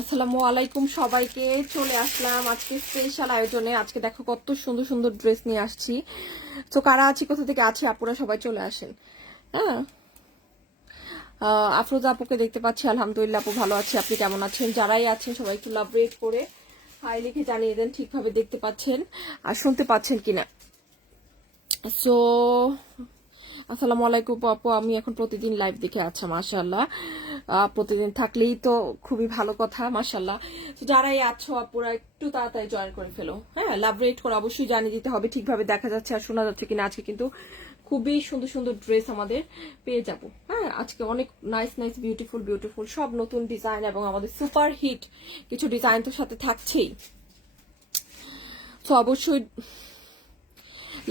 আসসালামু আলাইকুম সবাইকে। চলে আসলাম আজকে স্পেশাল আয়োজনে। আজকে দেখো কত সুন্দর সুন্দর ড্রেস নিয়ে আসছি। তো কারা আছি, কোথা থেকে আছি, আপুরা সবাই চলে আসেন। হ্যাঁ, আফরোজা আপুকে দেখতে পাচ্ছি। আলহামদুলিল্লাহ আপু ভালো আছি, আপনি কেমন আছেন? যারাই আছেন সবাই একটু লাভ রেট করে হাই লিখে জানিয়ে দেন ঠিকভাবে দেখতে পাচ্ছেন আর শুনতে পাচ্ছেন কিনা। সো আসসালামু আলাইকুম আপু, আমি এখন প্রতিদিন লাইভ দেখে আছি মাশাআল্লাহ। প্রতিদিন থাকলেই তো খুবই ভালো কথা মাশাআল্লাহ। যারাই আছো আপুরা একটু তাড়াতাড়ি জয়েন করে ফেলো। হ্যাঁ, লাভ রেট করে অবশ্যই জানিয়ে দিতে হবে ঠিকভাবে দেখা যাচ্ছে আর শোনা যাচ্ছে কিনা। আজকে কিন্তু খুবই সুন্দর সুন্দর ড্রেস আমাদের পেয়ে যাব। হ্যাঁ, আজকে অনেক নাইস নাইস বিউটিফুল বিউটিফুল সব নতুন ডিজাইন এবং আমাদের সুপার হিট কিছু ডিজাইন তো সাথে থাকছেই। তো অবশ্যই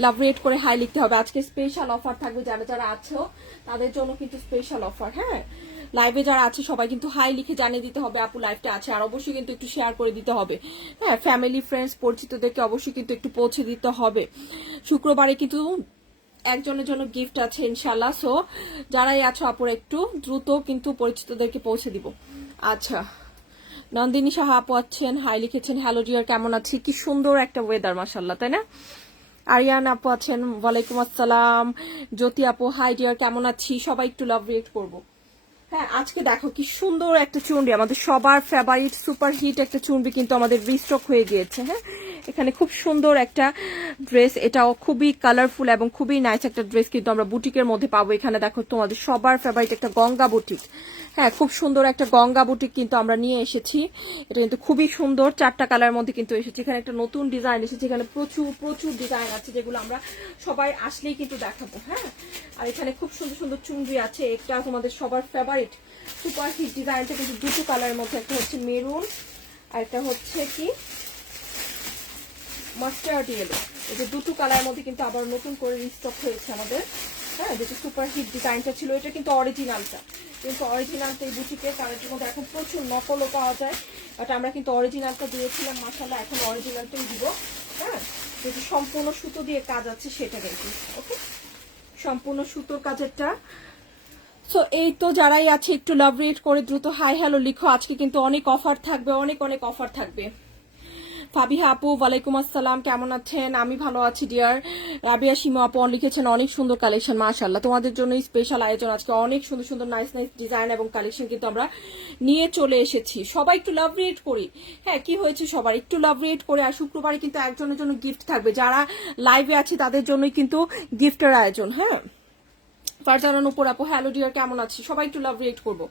লাভ রেট করে হাই লিখতে হবে। আজকে স্পেশাল অফার থাকবে, যারা যারা আছো তাদের জন্য কিন্তু স্পেশাল অফার। হ্যাঁ, লাইভে যারা আছে সবাই কিন্তু হাই লিখে জানিয়ে দিতে হবে আপু লাইভটা আছে, আর অবশ্যই কিন্তু একটু শেয়ার করে দিতে হবে। হ্যাঁ, ফ্যামিলি ফ্রেন্ডস পরিচিতদেরকে অবশ্যই কিন্তু একটু পৌঁছে দিতে হবে। শুক্রবারে কিন্তু একজনের জন্য গিফট আছে ইনশাল্লাহ। সো যারাই আছো আপুরা একটু দ্রুত কিন্তু পরিচিতদেরকে পৌঁছে দিব। আচ্ছা, নন্দিনী সাহা আপু আছেন, হাই লিখেছেন। হ্যালো ডিয়ার, কেমন আছি? কি সুন্দর একটা ওয়েদার মাশাল্লাহ, তাই না? আরিয়ান আপু আছেন, ওয়ালাইকুম আসসালাম। জ্যোতি আপু হাই ডিয়ার, কেমন আছি? সবাই একটু লাভ রিয়েক্ট করবো। হ্যাঁ, আজকে দেখো কি সুন্দর একটা চুনরি, আমাদের সবার ফেভারিট সুপার হিট একটা চুনরি কিন্তু আমাদের রিস্টক হয়ে গিয়েছে। হ্যাঁ, এখানে খুব সুন্দর একটা ড্রেস, এটাও খুবই কালারফুল এবং খুবই নাইস একটা ড্রেস কিন্তু আমরা বুটিকের মধ্যে পাবো। এখানে দেখো তোমাদের সবার ফেভারিট একটা গঙ্গা বুটিক। হ্যাঁ, খুব সুন্দর একটা গঙ্গা বুটিক কিন্তু আমরা নিয়ে এসেছি। এটা কিন্তু খুবই সুন্দর, চারটা কালার মধ্যে কিন্তু এসেছে। এখানে একটা নতুন ডিজাইন এসেছে, এখানে প্রচুর প্রচুর ডিজাইন আছে যেগুলো আমরা সবাই আসলেই কিন্তু দেখাবো। হ্যাঁ, আর এখানে খুব সুন্দর সুন্দর চুনরি আছে। একটা তোমাদের সবার ফেভারিট সুপার হিট ডিজাইনটা কিন্তু দুটো কালারের মধ্যে, একটা হচ্ছে মেরুন আর একটা হচ্ছে কি মাস্টার্ড ইয়েলো। এই যে দুটো কালারের মধ্যে কিন্তু আবার নতুন করে রিস্টক হয়েছে আমাদের। হ্যাঁ, যেটা সুপার হিট ডিজাইনটা ছিল এটা কিন্তু অরিজিনালটা, কিন্তু অরিজিনালটা এই বুটিকে কালারটার মধ্যে এখন প্রচুর নকলও পাওয়া যায়, বাট আমরা কিন্তু অরিজিনালটা দিয়েছিলাম মাশাআল্লাহ, এখন অরিজিনালটাই দিব। হ্যাঁ, যেটা সম্পূর্ণ সুতো দিয়ে কাজ আছে সেটা কিন্তু ওকে, সম্পূর্ণ সুতোর কাজেরটা। সো এই তো যারাই আছে একটু লাভ রেট করে দ্রুত হাই হ্যালো লিখো। আজকে কিন্তু অনেক অফার থাকবে, অনেক অনেক অফার থাকবে। ফাবিহা আপু ওয়ালাইকুম আসসালাম, কেমন আছেন? আমি ভালো আছি ডিয়ার। রাবিয়া সীমা আপু লিখেছেন অনেক সুন্দর কালেকশন মাশাআল্লাহ, তোমাদের জন্য স্পেশাল আয়োজন। আজকে অনেক সুন্দর সুন্দর নাইস নাইস ডিজাইন এবং কালেকশন কিন্তু আমরা নিয়ে চলে এসেছি। সবাই একটু লাভ রেট করি। হ্যাঁ, কি হয়েছে সবার একটু লাভ রেট করে। আর শুক্রবারে কিন্তু একজনের জন্য গিফট থাকবে, যারা লাইভে আছে তাদের জন্যই কিন্তু গিফটের আয়োজন। হ্যাঁ, ফারজানান উপর আপু হ্যালো ডিয়ার, কেমন আছি? সবাই একটু লাভ রেট করবো।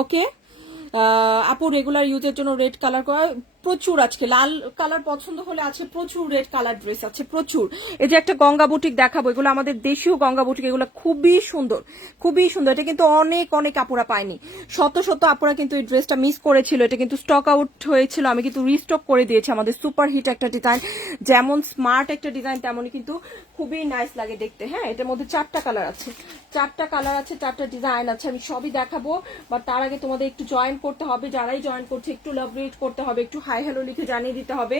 ওকে আপু, রেগুলার ইউজের জন্য রেড কালার করা প্রচুর। আজকে লাল কালার পছন্দ হলে আছে প্রচুর, রেড কালার ড্রেস আছে প্রচুর। এই যে একটা গঙ্গা বুটিক দেখাবো, এগুলো আমাদের দেশীয় গঙ্গা বুটিক, এগুলো খুবই সুন্দর খুবই সুন্দর। এটা কিন্তু অনেক অনেক আপুরা পায়নি, শত শত আপুরা কিন্তু এই ড্রেসটা মিস করেছিল। এটা কিন্তু স্টক আউট হয়েছিল, আমি কিন্তু রিস্টক করে দিয়েছি। আমাদের সুপার হিট একটা ডিজাইন, যেমন স্মার্ট একটা ডিজাইন তেমনই কিন্তু খুবই নাইস লাগে দেখতে। হ্যাঁ, এটার মধ্যে চারটা কালার আছে, চারটা কালার আছে, চারটা ডিজাইন আছে, আমি সবই দেখাবো। বাট তার আগে তোমাদের একটু জয়েন করতে হবে, যারাই জয়েন করছে একটু লাভ রেট করতে হবে, একটু হাই হ্যালো লিখে জানিয়ে দিতে হবে।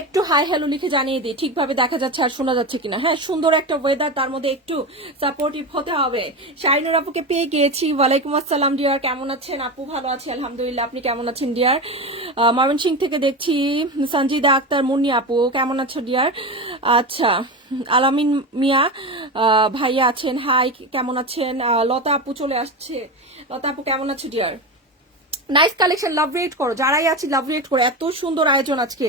একটু হাই হ্যালো লিখে জানিয়ে দিই ঠিকভাবে দেখা যাচ্ছে আর শোনা যাচ্ছে কিনা। হ্যাঁ, সুন্দর একটা ওয়েদার, তার মধ্যে একটু সাপোর্টিভ হতে হবে। শাইনুর আপুকে পেয়ে গিয়েছি, ওয়ালাইকুম আসসালাম ডিয়ার, কেমন আছেন? আপু ভালো আছি আলহামদুলিল্লাহ, আপনি কেমন আছেন ডিয়ার? ময়মনসিং থেকে দেখছি সঞ্জিদা আক্তার মুন্নি আপু, কেমন আছো ডিয়ার? আচ্ছা, আলামিন মিয়া ভাইয়া আছেন, হাই কেমন আছেন? লতা আপু চলে আসছে, লতা আপু কেমন আছো ডিয়ার? নাইস কালেকশন, লাভ রেট করো, যারাই আছে লাভ রেট করো। এত সুন্দর আয়োজন আজকে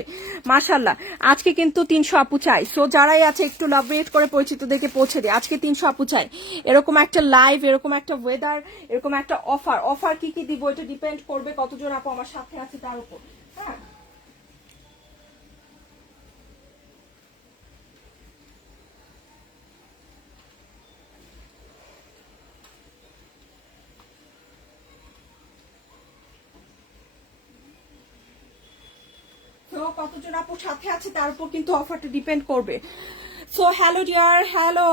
মাশাল্লাহ। আজকে কিন্তু 300 আপু চাই। সো যারাই আছে একটু লাভ রেট করে পরিচিতদেরকে পৌঁছে দেয়। আজকে 300 আপু চাই। এরকম একটা লাইভ, এরকম একটা ওয়েদার, এরকম একটা অফার। অফার কি কি দিব এটা ডিপেন্ড করবে কতজন আপু আমার সাথে আছে তার উপর। হ্যাঁ, তো কতজন আপু সাথে আছে তার উপর কিন্তু অফারটা ডিপেন্ড করবে। সো হ্যালো ডিয়ার, হ্যালো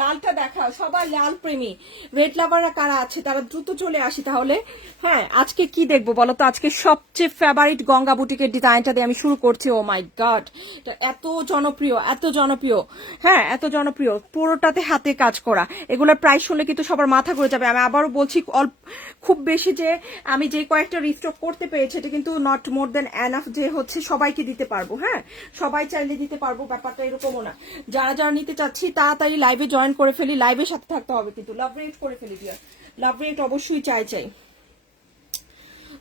লালটা দেখা, সবাই লাল প্রেমী রেড লাভাররা কারা আছে তারা দ্রুত চলে আসি তাহলে। হ্যাঁ আজকে কি দেখবো বলো তো, আজকে সবচেয়ে ফেভারিট গঙ্গা বুটিকের ডিজাইনটা দিয়ে আমি শুরু করছি। ও মাই গড, এত জনপ্রিয়, এত জনপ্রিয়, হ্যাঁ এত জনপ্রিয়, পুরোটাতে হাতে কাজ করা। এগুলোর প্রাইস শুনলে কিন্তু সবার মাথা ঘুরে যাবে। আমি আবারও বলছি, খুব বেশি যে আমি যে কয়েকটা রিস্টক করতে পেরেছি এটা কিন্তু নট মোর দেন এনাফ যে হচ্ছে সবাইকে দিতে পারবো। হ্যাঁ সবাই চাইলে দিতে পারবো, ব্যাপারটা এরকমও না। যারা যারা নিতে চাচ্ছি তাড়াতাড়ি লাইভে জয়েন করে ফেলি, লাইভের সাথে থাকতে হবে কিন্তু। লাভ রেট করে ফেলি ডিয়ার, লাভ রেট অবশ্যই চাই।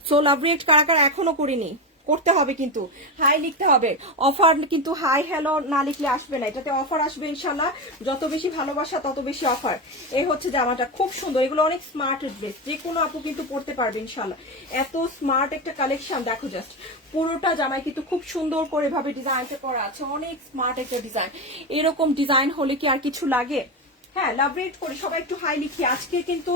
সো লাভ রেট কারা কারা এখনো করিনি, করতে হবে কিন্তু, হাই লিখতে হবে। অফার কিন্তু হাই হ্যালো না লিখলে আসবে না, এটাতে অফার আসবে ইনশাল্লাহ। যত বেশি ভালোবাসা তত বেশি অফার। এই হচ্ছে জামাটা, খুব সুন্দর, এগুলো অনেক স্মার্ট ড্রেস, যে কোনো আপু কিন্তু পড়তে পারবে ইনশাল্লাহ। এত স্মার্ট একটা কালেকশন দেখো, জাস্ট পুরোটা জামায় কিন্তু খুব সুন্দর করে ভাবে ডিজাইনটা করা আছে, অনেক স্মার্ট একটা ডিজাইন। এরকম ডিজাইন হলে কি আর কিছু লাগে? হ্যাঁ লাভ রেট করি, সবাই একটু হাই লিখি। আজকে কিন্তু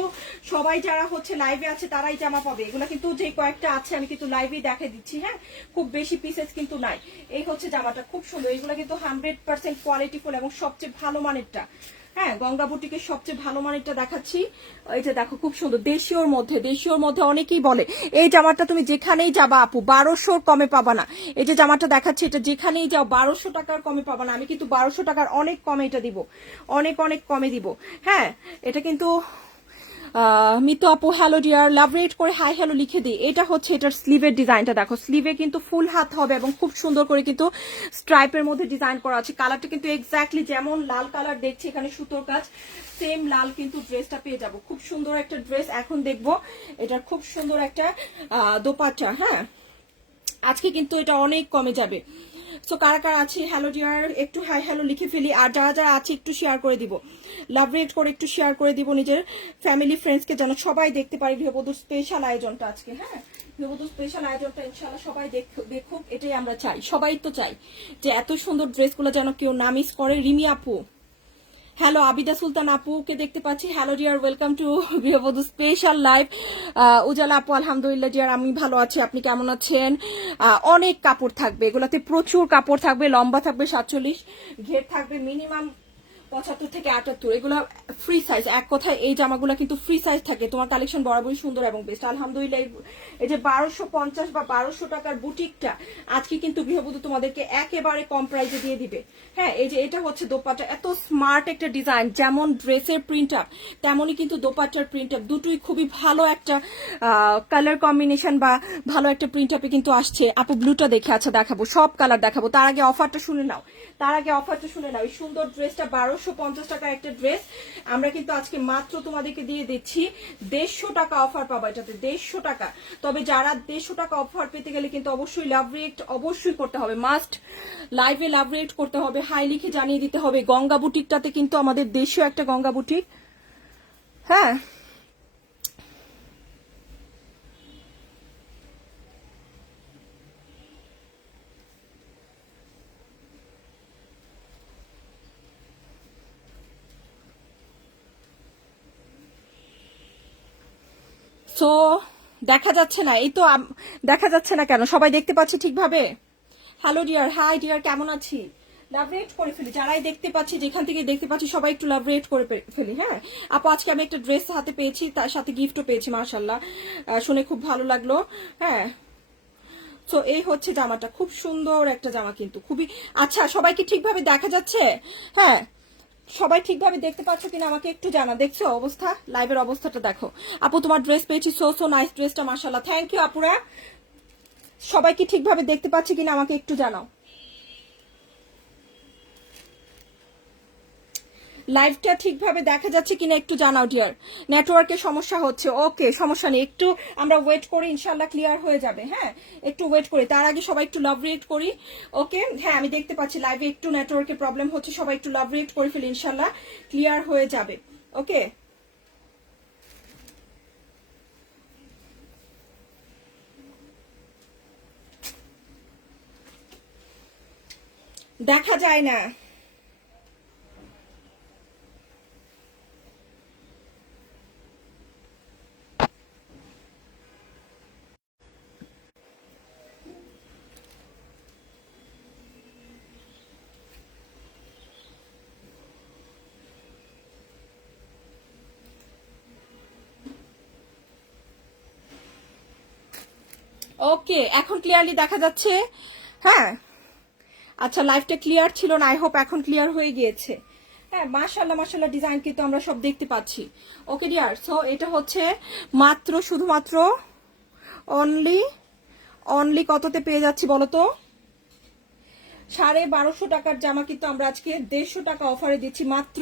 সবাই যারা হচ্ছে লাইভে আছে তারাই জামা পাবে। এগুলো কিন্তু যে কয়েকটা আছে আমি কিন্তু লাইভেই দেখে দিচ্ছি। হ্যাঁ খুব বেশি পিসেস কিন্তু নাই। এই হচ্ছে জামাটা, খুব সুন্দর, এগুলো কিন্তু 100% কোয়ালিটিফুল এবং সবচেয়ে ভালো মানেরটা। হ্যাঁ গঙ্গা বুটিকের সবচেয়ে ভালো মানেরটা দেখাচ্ছি। এই যে দেখো খুব সুন্দর, দেশীয়র মধ্যে অনেকেই বলে এই জামাটা তুমি যেখানেই যাবা আপু 1200 কমে পাবা না। এই যে জামাটা দেখাচ্ছি, এটা যেখানেই যাও 1200 টাকার কমে পাবা না। আমি কিন্তু 1200 টাকার অনেক কমে এটা দিব, অনেক অনেক কমে দিব। হ্যাঁ এটা কিন্তু মিতু আপু হ্যালো ডিয়ার, লাভ রেট করে হাই হ্যালো লিখে দিই। এটা হচ্ছে এটার স্লিভের ডিজাইনটা দেখো, স্লিভে কিন্তু ফুল হাত হবে এবং খুব সুন্দর করে কিন্তু স্ট্রাইপের মধ্যে ডিজাইন করা আছে। কালারটা কিন্তু এক্স্যাক্টলি যেমন লাল কালার দেখছি এখানে সুতোর কাজ, সেম লাল কিন্তু ড্রেসটা পেয়ে যাবো। খুব সুন্দর একটা ড্রেস। এখন দেখবো এটার খুব সুন্দর একটা দোপাট্টা। হ্যাঁ আজকে কিন্তু এটা অনেক কমে যাবে। সো কারা কারা আছে হ্যালো ডিয়ার একটু হাই হ্যালো লিখে ফেলি, আর যারা যারা আছে একটু শেয়ার করে দিব, লাভ রেট করে একটু শেয়ার করে দিব নিজের ফ্যামিলি ফ্রেন্ডসকে, যেন সবাই দেখতে পারি গৃহবধূর স্পেশাল আয়োজনটা আজকে। হ্যাঁ গৃহবধূর স্পেশাল আয়োজনটা ইনশাআল্লাহ সবাই দেখুক, এটাই আমরা চাই। সবাই তো চাই যে এত সুন্দর ড্রেসগুলো যেন কেউ না মিস করে। রিমি আপু হ্যালো, আবিদা সুলতান আপুকে দেখতে পাচ্ছি, হ্যালো ডিয়ার, ওয়েলকাম টু গৃহবধূ স্পেশাল লাইভ। উজালা আপু আলহামদুলিল্লাহ ডিয়ার, আমি ভালো আছি, আপনি কেমন আছেন? অনেক কাপড় থাকবে এগুলাতে, প্রচুর কাপড় থাকবে, লম্বা থাকবে 47, ঘের থাকবে মিনিমাম 75 থেকে 78। এগুলো ফ্রি সাইজ, এক কথায় এই জামাগুলো কিন্তু ফ্রি সাইজ থাকে। তোমার কালেকশন বরাবরই সুন্দর এবং বেস্ট আলহামদুলিল্লাহ। এই যে 1250 বা 1200 টাকার বুটিকটা আজকে কিন্তু গৃহবধূ তোমাদেরকে একেবারে কম প্রাইসে দিয়ে দিবে। হ্যাঁ এই যে এটা হচ্ছে দোপাট্টা, এত স্মার্ট একটা ডিজাইন, যেমন ড্রেসের প্রিন্ট আপ তেমনই কিন্তু দোপাট্টার প্রিন্ট আপ, দুটোই খুবই ভালো একটা কালার কম্বিনেশন বা ভালো একটা প্রিন্ট আপে কিন্তু আসছে। আপু ব্লুটা দেখে, আচ্ছা দেখাবো, সব কালার দেখাবো, তার আগে অফারটা শুনে নাও। এই সুন্দর ড্রেসটা 1250 টাকার একটা ড্রেস আমরা কিন্তু আজকে মাত্র তোমাদেরকে দিয়ে দিচ্ছি 150 টাকা অফার পাবো এটাতে, 150 টাকা। তবে যারা 150 টাকা অফার পেতে গেলে কিন্তু অবশ্যই লাভ রেট অবশ্যই করতে হবে, মাস্ট লাইভে লাভ রেট করতে হবে, হাই লিখে জানিয়ে দিতে হবে। গঙ্গা বুটিকটাতে কিন্তু আমাদের দেশীয় একটা গঙ্গা বুটিক। হ্যাঁ সো দেখা যাচ্ছে না, এই তো দেখা যাচ্ছে না কেন? সবাই দেখতে পাচ্ছি ঠিকভাবে? হ্যালো ডিয়ার, হাই ডিয়ার, কেমন আছি? লাভ রেট করে ফেলি, যারাই দেখতে পাচ্ছি যেখান থেকে দেখতে পাচ্ছি সবাই একটু লাভ রেট করে ফেলি। হ্যাঁ আপু আজকে আমি একটা ড্রেস হাতে পেয়েছি, তার সাথে গিফটও পেয়েছি, মাশাল্লাহ, শুনে খুব ভালো লাগলো। হ্যাঁ তো এই হচ্ছে জামাটা, খুব সুন্দর একটা জামা কিন্তু, খুবই আচ্ছা। সবাইকে ঠিকভাবে দেখা যাচ্ছে? হ্যাঁ সবাই ঠিকভাবে দেখতে পাচ্ছ কিনা আমাকে একটু জানা। দেখছো অবস্থা, লাইভের অবস্থাটা দেখো। আপু তোমার ড্রেস পেয়েছি, সো সো নাইস ড্রেসটা, মাশাআল্লাহ, থ্যাংক ইউ আপুরা। সবাই কি ঠিকভাবে দেখতে পাচ্ছি কিনা আমাকে একটু জানাও। লাইভটা ঠিকভাবে দেখা যাচ্ছে কিনা একটু জানাও ডিয়ার। নেটওয়ার্কের সমস্যা হচ্ছে, ওকে সমস্যা নেই, একটু আমরা ওয়েট করি, ইনশাল্লাহ ক্লিয়ার হয়ে যাবে। হ্যাঁ একটু ওয়েট করি, তার আগে সবাই একটু লাভ রেট করি। ওকে হ্যাঁ আমি দেখতে পাচ্ছি লাইভে একটু নেটওয়ার্কের প্রবলেম হচ্ছে, সবাই একটু লাভ রেট করে ফেলি, ইনশাল্লাহ ক্লিয়ার হয়ে যাবে। ওকে দেখা যায় না। ওকে, এখন ক্লিয়ারলি দেখা যাচ্ছে? হ্যাঁ, আচ্ছা লাইভটা ক্লিয়ার ছিল না, আই হোপ এখন ক্লিয়ার হয়ে গিয়েছে। হ্যাঁ, মাশাআল্লাহ মাশাআল্লাহ, ডিজাইন কিন্তু আমরা সব দেখতে পাচ্ছি। ওকে ডিয়ার, সো এটা হচ্ছে মাত্র শুধুমাত্র অনলি অনলি কততে পেয়ে যাচ্ছি বলো তো? 1250 টাকার জামা কিন্তু আমরা আজকে 150 টাকা অফারে দিচ্ছি, মাত্র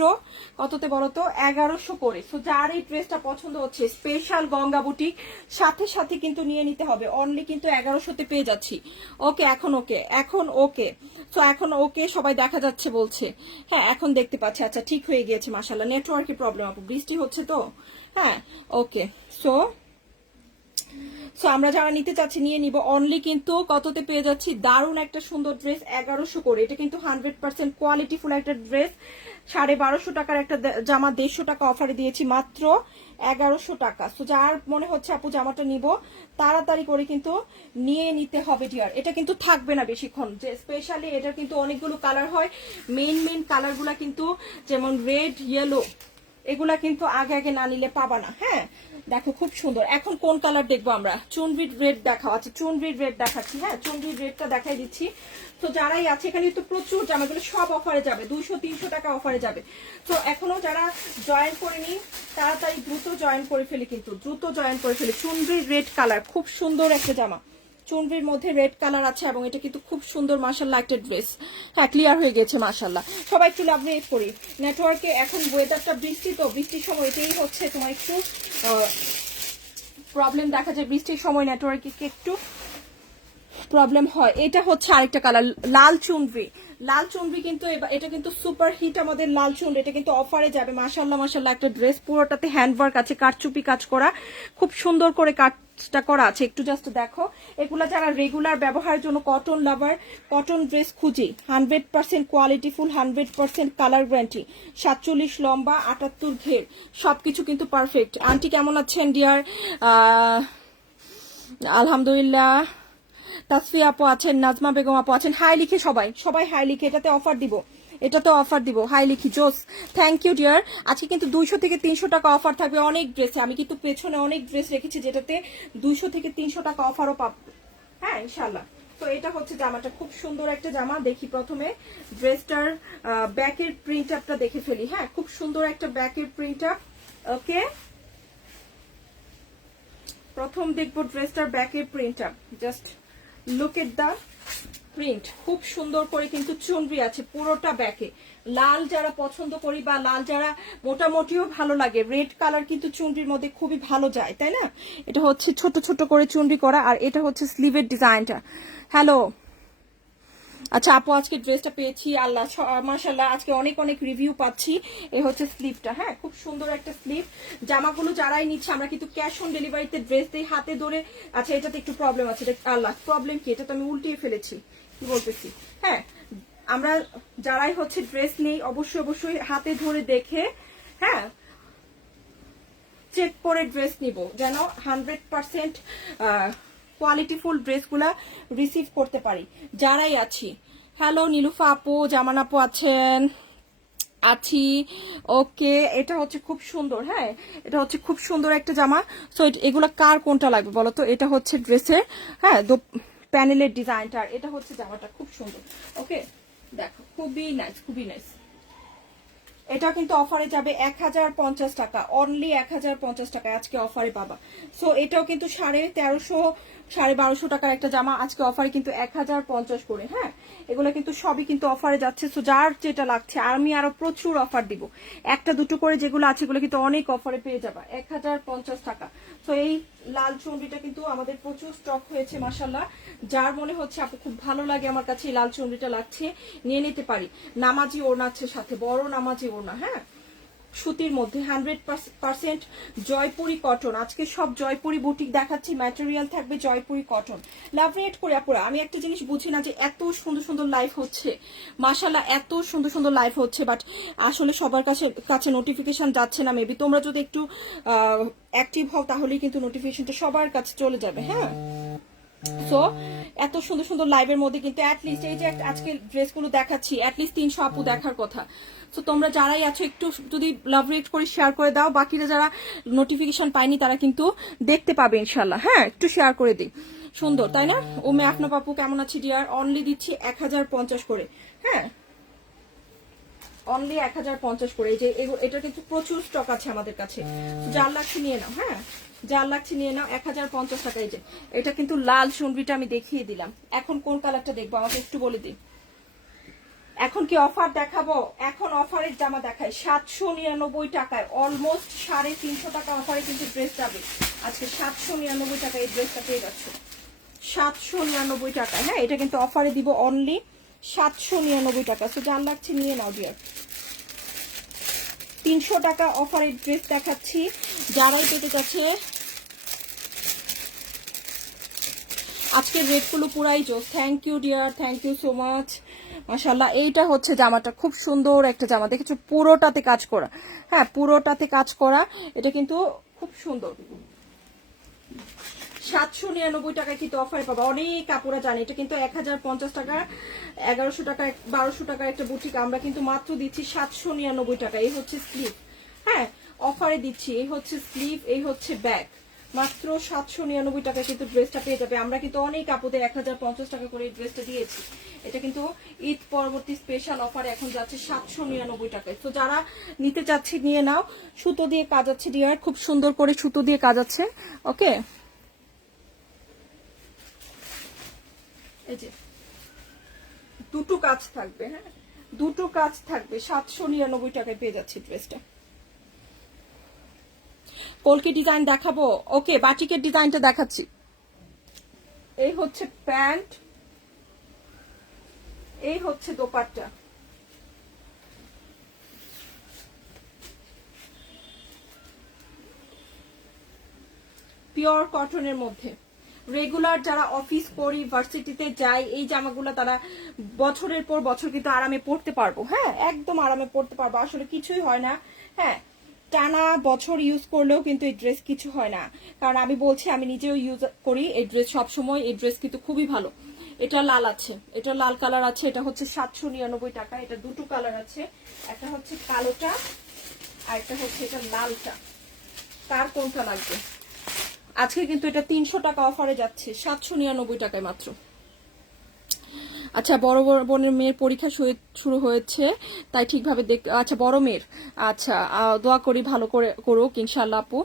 কততে বলো তো? 1100 করে। সো যার এই ড্রেসটা পছন্দ হচ্ছে, স্পেশাল গঙ্গা বুটিক, সাথে সাথে কিন্তু নিয়ে নিতে হবে। অনলি কিন্তু 1100তে পেয়ে যাচ্ছি। ওকে, এখন ওকে, এখন ওকে। সো এখন ওকে, সবাই দেখা যাচ্ছে বলছে। হ্যাঁ, এখন দেখতে পাচ্ছি। আচ্ছা, ঠিক হয়ে গিয়েছে মাশাআল্লাহ। নেটওয়ার্কের প্রবলেম, আপু বৃষ্টি হচ্ছে তো। হ্যাঁ, ওকে। সো আমরা যারা নিতে চাচ্ছি নিয়ে নিব। অনলি কিন্তু কততে পেয়ে যাচ্ছি? দারুণ একটা সুন্দর ড্রেস, 1100 করে। এটা কিন্তু 100% কোয়ালিটিফুল একটা ড্রেস। 1250 টাকার একটা জামা 150 টাকা অফারে দিয়েছি, মাত্র 1100 টাকা। সো যার মনে হচ্ছে আপু জামাটা নিব, তাড়াতাড়ি করে কিন্তু নিয়ে নিতে হবে ডিয়ার। এটা কিন্তু থাকবে না বেশিক্ষণ, যে স্পেশালি এটার কিন্তু অনেকগুলো কালার হয়। মেইন কালারগুলা কিন্তু যেমন রেড, ইয়েলো, এগুলা কিন্তু আগে আগে না নিলে পাবা না। হ্যাঁ, দেখো খুব সুন্দর। এখন কোন কালার দেখবো আমরা? চুনরির রেড দেখাও। আচ্ছা, চুনরির রেড দেখাচ্ছি। হ্যাঁ, চুনরির রেডটা দেখাই দিচ্ছি। তো যারাই আছে এখানে তো প্রচুর জামাগুলো সব অফারে যাবে, 200-300 টাকা অফারে যাবে। তো এখনো যারা জয়েন করেনি, তাড়াতাড়ি দ্রুত জয়েন করে ফেলি, কিন্তু দ্রুত জয়েন করে ফেলি। চুনরির রেড কালার, খুব সুন্দর একটা জামা। চুনরির মধ্যে রেড কালার আছে এবং এটা কিন্তু খুব সুন্দর মাশাআল্লাহ একটা ড্রেস। হ্যাঁ, ক্লিয়ার হয়ে গেছে মাশাআল্লাহ। সবাই একটু লাভ রেট করি। নেটওয়ার্কে এখন ওয়েদারটা বৃষ্টি, তো বৃষ্টির সময় এটাই হচ্ছে তোমার একটু প্রবলেম দেখা যায়। বৃষ্টির সময় নেটওয়ার্কে একটু প্রবলেম হয়। এটা হচ্ছে আরেকটা কালার, লাল চুনরি। লাল চুনরি কিন্তু এটা কিন্তু সুপার হিট আমাদের লাল চুনরি। এটা কিন্তু অফারে যাবে। মাশাআল্লাহ মাশাআল্লাহ একটা ড্রেস, পুরোটাতে হ্যান্ডওয়ার্ক আছে, কারচুপি কাজ করা, খুব সুন্দর করে কাজটা করা আছে। একটু জাস্ট দেখো। এগুলা যারা রেগুলার ব্যবহারের জন্য কটন লাভার, কটন ড্রেস খুঁজি, 100% কোয়ালিটিফুল, 100% কালার গ্যারান্টি, 47 লম্বা, 78 ঘের, সবকিছু কিন্তু পারফেক্ট। আন্টি কেমন আছেন ডিয়ার? আলহামদুলিল্লাহ। তাসফি আপু আছেন, নাজমা বেগম আপু আছেন। হাই লিখে সবাই, সবাই হাই লিখে। এটাতে অফার দিব, এটাতে অফার দিব। হাই লিখি, জোস। Thank you dear. আজকে কিন্তু 200 থেকে 300 টাকা অফার থাকবে অনেক ড্রেসে। আমি কিন্তু পেছনে অনেক ড্রেস রেখেছি যেটাতে 200 থেকে 300 টাকা অফারও পাবো। হ্যাঁ, ইনশাল্লাহ। তো এটা হচ্ছে জামাটা, খুব সুন্দর একটা জামা। দেখি প্রথমে ড্রেসটার ব্যাকের প্রিন্ট আপটা দেখে ফেলি। হ্যাঁ, খুব সুন্দর একটা ব্যাকের প্রিন্ট আপ। ওকে, প্রথম দেখবো ড্রেসটার ব্যাকের print up. Just look at the print, খুব সুন্দর করে কিন্তু চুনরি আছে পুরোটা ব্যাকে। লাল যারা পছন্দ করি বা লাল যারা মোটামুটিও ভালো লাগে, রেড কালার কিন্তু চুনরির মধ্যে খুবই ভালো যায়, তাই না? এটা হচ্ছে ছোট ছোট করে চুনরি করা, আর এটা হচ্ছে স্লিভের ডিজাইনটা। হ্যালো, আচ্ছা আপু, আজকে ড্রেসটা পেয়েছি, আল্লাহ মাশাআল্লাহ, আজকে অনেক অনেক রিভিউ পাচ্ছি। এই হচ্ছে স্লিভটা। হ্যাঁ, খুব সুন্দর একটা স্লিভ। জামাগুলো যারাই নিচ্ছে, আমরা কিন্তু ক্যাশ অন ডেলিভারিতে ড্রেস দিই হাতে ধরে। আচ্ছা, এটাতে একটু প্রবলেম আছে। আল্লাহ, প্রবলেম কি? এটা তো আমি উল্টিয়ে ফেলেছি, কি বলতেছি। হ্যাঁ, আমরা যারাই হচ্ছে ড্রেস নেই, অবশ্যই অবশ্যই হাতে ধরে দেখে, হ্যাঁ, চেক করে ড্রেস নিব, যেন 100% কোয়ালিটিফুল ড্রেসগুলা রিসিভ করতে পারি যারাই আছি। হ্যালো নীলুফা আপু, জামান আপু আছেন? আছি। ওকে, এটা হচ্ছে খুব সুন্দর। হ্যাঁ, এটা হচ্ছে খুব সুন্দর একটা জামা। সো এগুলা কার কোনটা লাগবে বলো তো? এটা হচ্ছে ড্রেসের, হ্যাঁ, প্যানেলের ডিজাইনটা, আর এটা হচ্ছে জামাটা, খুব সুন্দর। ওকে, দেখো, খুবই নাইস, খুবই নাইস। এটা কিন্তু অফারে যাবে 1050 টাকা, অনলি 1050 টাকা আজকে অফারে পাবা। সো এটাও কিন্তু 1350 1250 টাকার একটা জামা, আজকে অফারে কিন্তু 1050 করে। হ্যাঁ, এগুলো কিন্তু সবই কিন্তু অফারে যাচ্ছে। সো যার যেটা লাগছে, আমি আরো প্রচুর অফার দিব। একটা দুটো করে যেগুলো আছে এগুলো কিন্তু অনেক অফারে পেয়ে যাবা, 1050 টাকা। তো এই লাল চুনরিটা কিন্তু আমাদের প্রচুর স্টক হয়েছে মাশাআল্লাহ। যার মনে হচ্ছে আপু খুব ভালো লাগে, আমার কাছে এই লাল চুনরিটা লাগছে, নিয়ে নিতে পারি। নামাজি ওড়না আছে সাথে, বড় নামাজি ওড়না। হ্যাঁ, সুতির মধ্যে 100% জয়পুরি কটন। আজকে সব জয়পুরি বুটিক দেখাচ্ছি, ম্যাটেরিয়াল থাকবে জয়পুরি কটন। লাভ রেট করে আপুরা, আমি একটা জিনিস বুঝি না যে এত সুন্দর সুন্দর লাইভ হচ্ছে মাশাআল্লাহ, এত সুন্দর সুন্দর লাইভ হচ্ছে, বাট আসলে সবার কাছে নোটিফিকেশন যাচ্ছে না। মেবি তোমরা যদি একটু অ্যাক্টিভ হও তাহলেই কিন্তু নোটিফিকেশনটা সবার কাছে চলে যাবে। হ্যাঁ, সো এত সুন্দর সুন্দর লাইভের মধ্যে কিন্তু অ্যাটলিস্ট এই যে আজকে ড্রেসগুলো দেখাচ্ছি, অ্যাটলিস্ট 300 আপু দেখার কথা। তো তোমরা যারাই আছো একটু যদি লাভ রেট করে শেয়ার করে দাও, বাকিরা যারা নোটিফিকেশন পায়নি তারা কিন্তু দেখতে পাবে ইনশাল্লাহ। হ্যাঁ, একটু শেয়ার করে দিই। সুন্দর তাই না? ওমে আপনা পাপু কেমন আছে ডিয়ার? অনলি দিচ্ছি 1050 করে। হ্যাঁ, অনলি 1050 করে। এই যে এটা কিন্তু প্রচুর স্টক আছে আমাদের কাছে, যার লাগছে নিয়ে নাও। হ্যাঁ, যার লাগছে নিয়ে নাও, 1050 টাকা। এই যে এটা কিন্তু লাল সুন্দরীটা আমি দেখিয়ে দিলাম। এখন কোন কালারটা দেখবো আমাকে একটু বলে দিন। এখন কি অফার দেখাবো? এখন অফারের জামা দেখাই 799 টাকায়, অলমোস্ট 350 টাকা অফারে কিন্তু ড্রেস যাবে আজকে। 799 টাকা এই ড্রেসটা পেয়ে যাচ্ছ, 799 টাকায়। হ্যাঁ, এটা কিন্তু অফারে দিব অনলি 799 টাকা। সো যার লাগছে নিয়ে নাও ডিয়ার। 300 টাকা অফারের ড্রেস দেখাচ্ছি, যারাই পেতে যাচ্ছে আজকের রেটগুলো পুরাই জোস। Thank you dear, thank you so much. মাশাআল্লাহ, এইটা হচ্ছে জামাটা, খুব সুন্দর একটা জামা, দেখেছো পুরোটাতে কাজ করা। হ্যাঁ, পুরোটাতে কাজ করা, এটা কিন্তু খুব সুন্দর। 799 টাকায় কিন্তু অফারে পাবা। অনেক কাপড়া জানে এটা কিন্তু 1050 টাকা, 1100 টাকা, 1200 টাকার একটা বুটিক, আমরা কিন্তু মাত্র দিচ্ছি 799 টাকা। এই হচ্ছে স্লিভ, হ্যাঁ অফারে দিচ্ছি। এই হচ্ছে স্লিভ, এই হচ্ছে ব্যাক, মাত্র 799 টাকা কিন্তু ড্রেসটা পেয়ে যাবে। আমরা কিন্তু অনেক কাপড়ে 1050 টাকা করে এই ড্রেসটা দিয়েছি। এটা কিন্তু ঈদ পরবর্তী স্পেশাল অফারে এখন যাচ্ছে 799 টাকায়। তো যারা নিতে চাচ্ছি নিয়ে নাও। সুতো দিয়ে কাজ আছে ডিয়ার, খুব সুন্দর করে সুতো দিয়ে কাজ আছে। ওকে, এই যে দুটো কাজ থাকবে। হ্যাঁ, দুটো কাজ থাকবে, 799 টাকায় পেয়ে যাচ্ছি ড্রেসটা। কলকি ডিজাইন দেখাবো? ওকে, বাটিকের ডিজাইনটা দেখাচ্ছি। এই হচ্ছে প্যান্ট, এই হচ্ছে দোপাট্টা। পিওর কটনের মধ্যে, রেগুলার যারা অফিস করি, ভার্সিটিতে যাই, এই জামাগুলো তারা বছরের পর বছর কিন্তু আরামে পরতে পারবো। হ্যাঁ, একদম আরামে পরতে পারবো, আসলে কিছুই হয় না। হ্যাঁ, টানা বছর ইউজ করলেও কিন্তু এই ড্রেস কিছু হয় না, কারণ আমি বলছি আমি নিজেও ইউজ করি এই ড্রেস সবসময়। এই ড্রেস কিন্তু খুবই ভালো। এটা লাল আছে, এটা লাল কালার আছে, এটা হচ্ছে 799 টাকা। এটা দুটো কালার আছে, একটা হচ্ছে কালোটা আর একটা হচ্ছে এটা লালটা। কার কোনটা লাগবে? আজকে কিন্তু এটা 300 টাকা অফারে যাচ্ছে, 799 টাকায় মাত্র। আচ্ছা, বড় বোনের মেয়ের পরীক্ষা শুরু হয়েছে, তাই ঠিকভাবে দেখ। আচ্ছা, বড় মেয়ের, আচ্ছা দোয়া করি ভালো করে করুক ইনশাআল্লাহ আপু।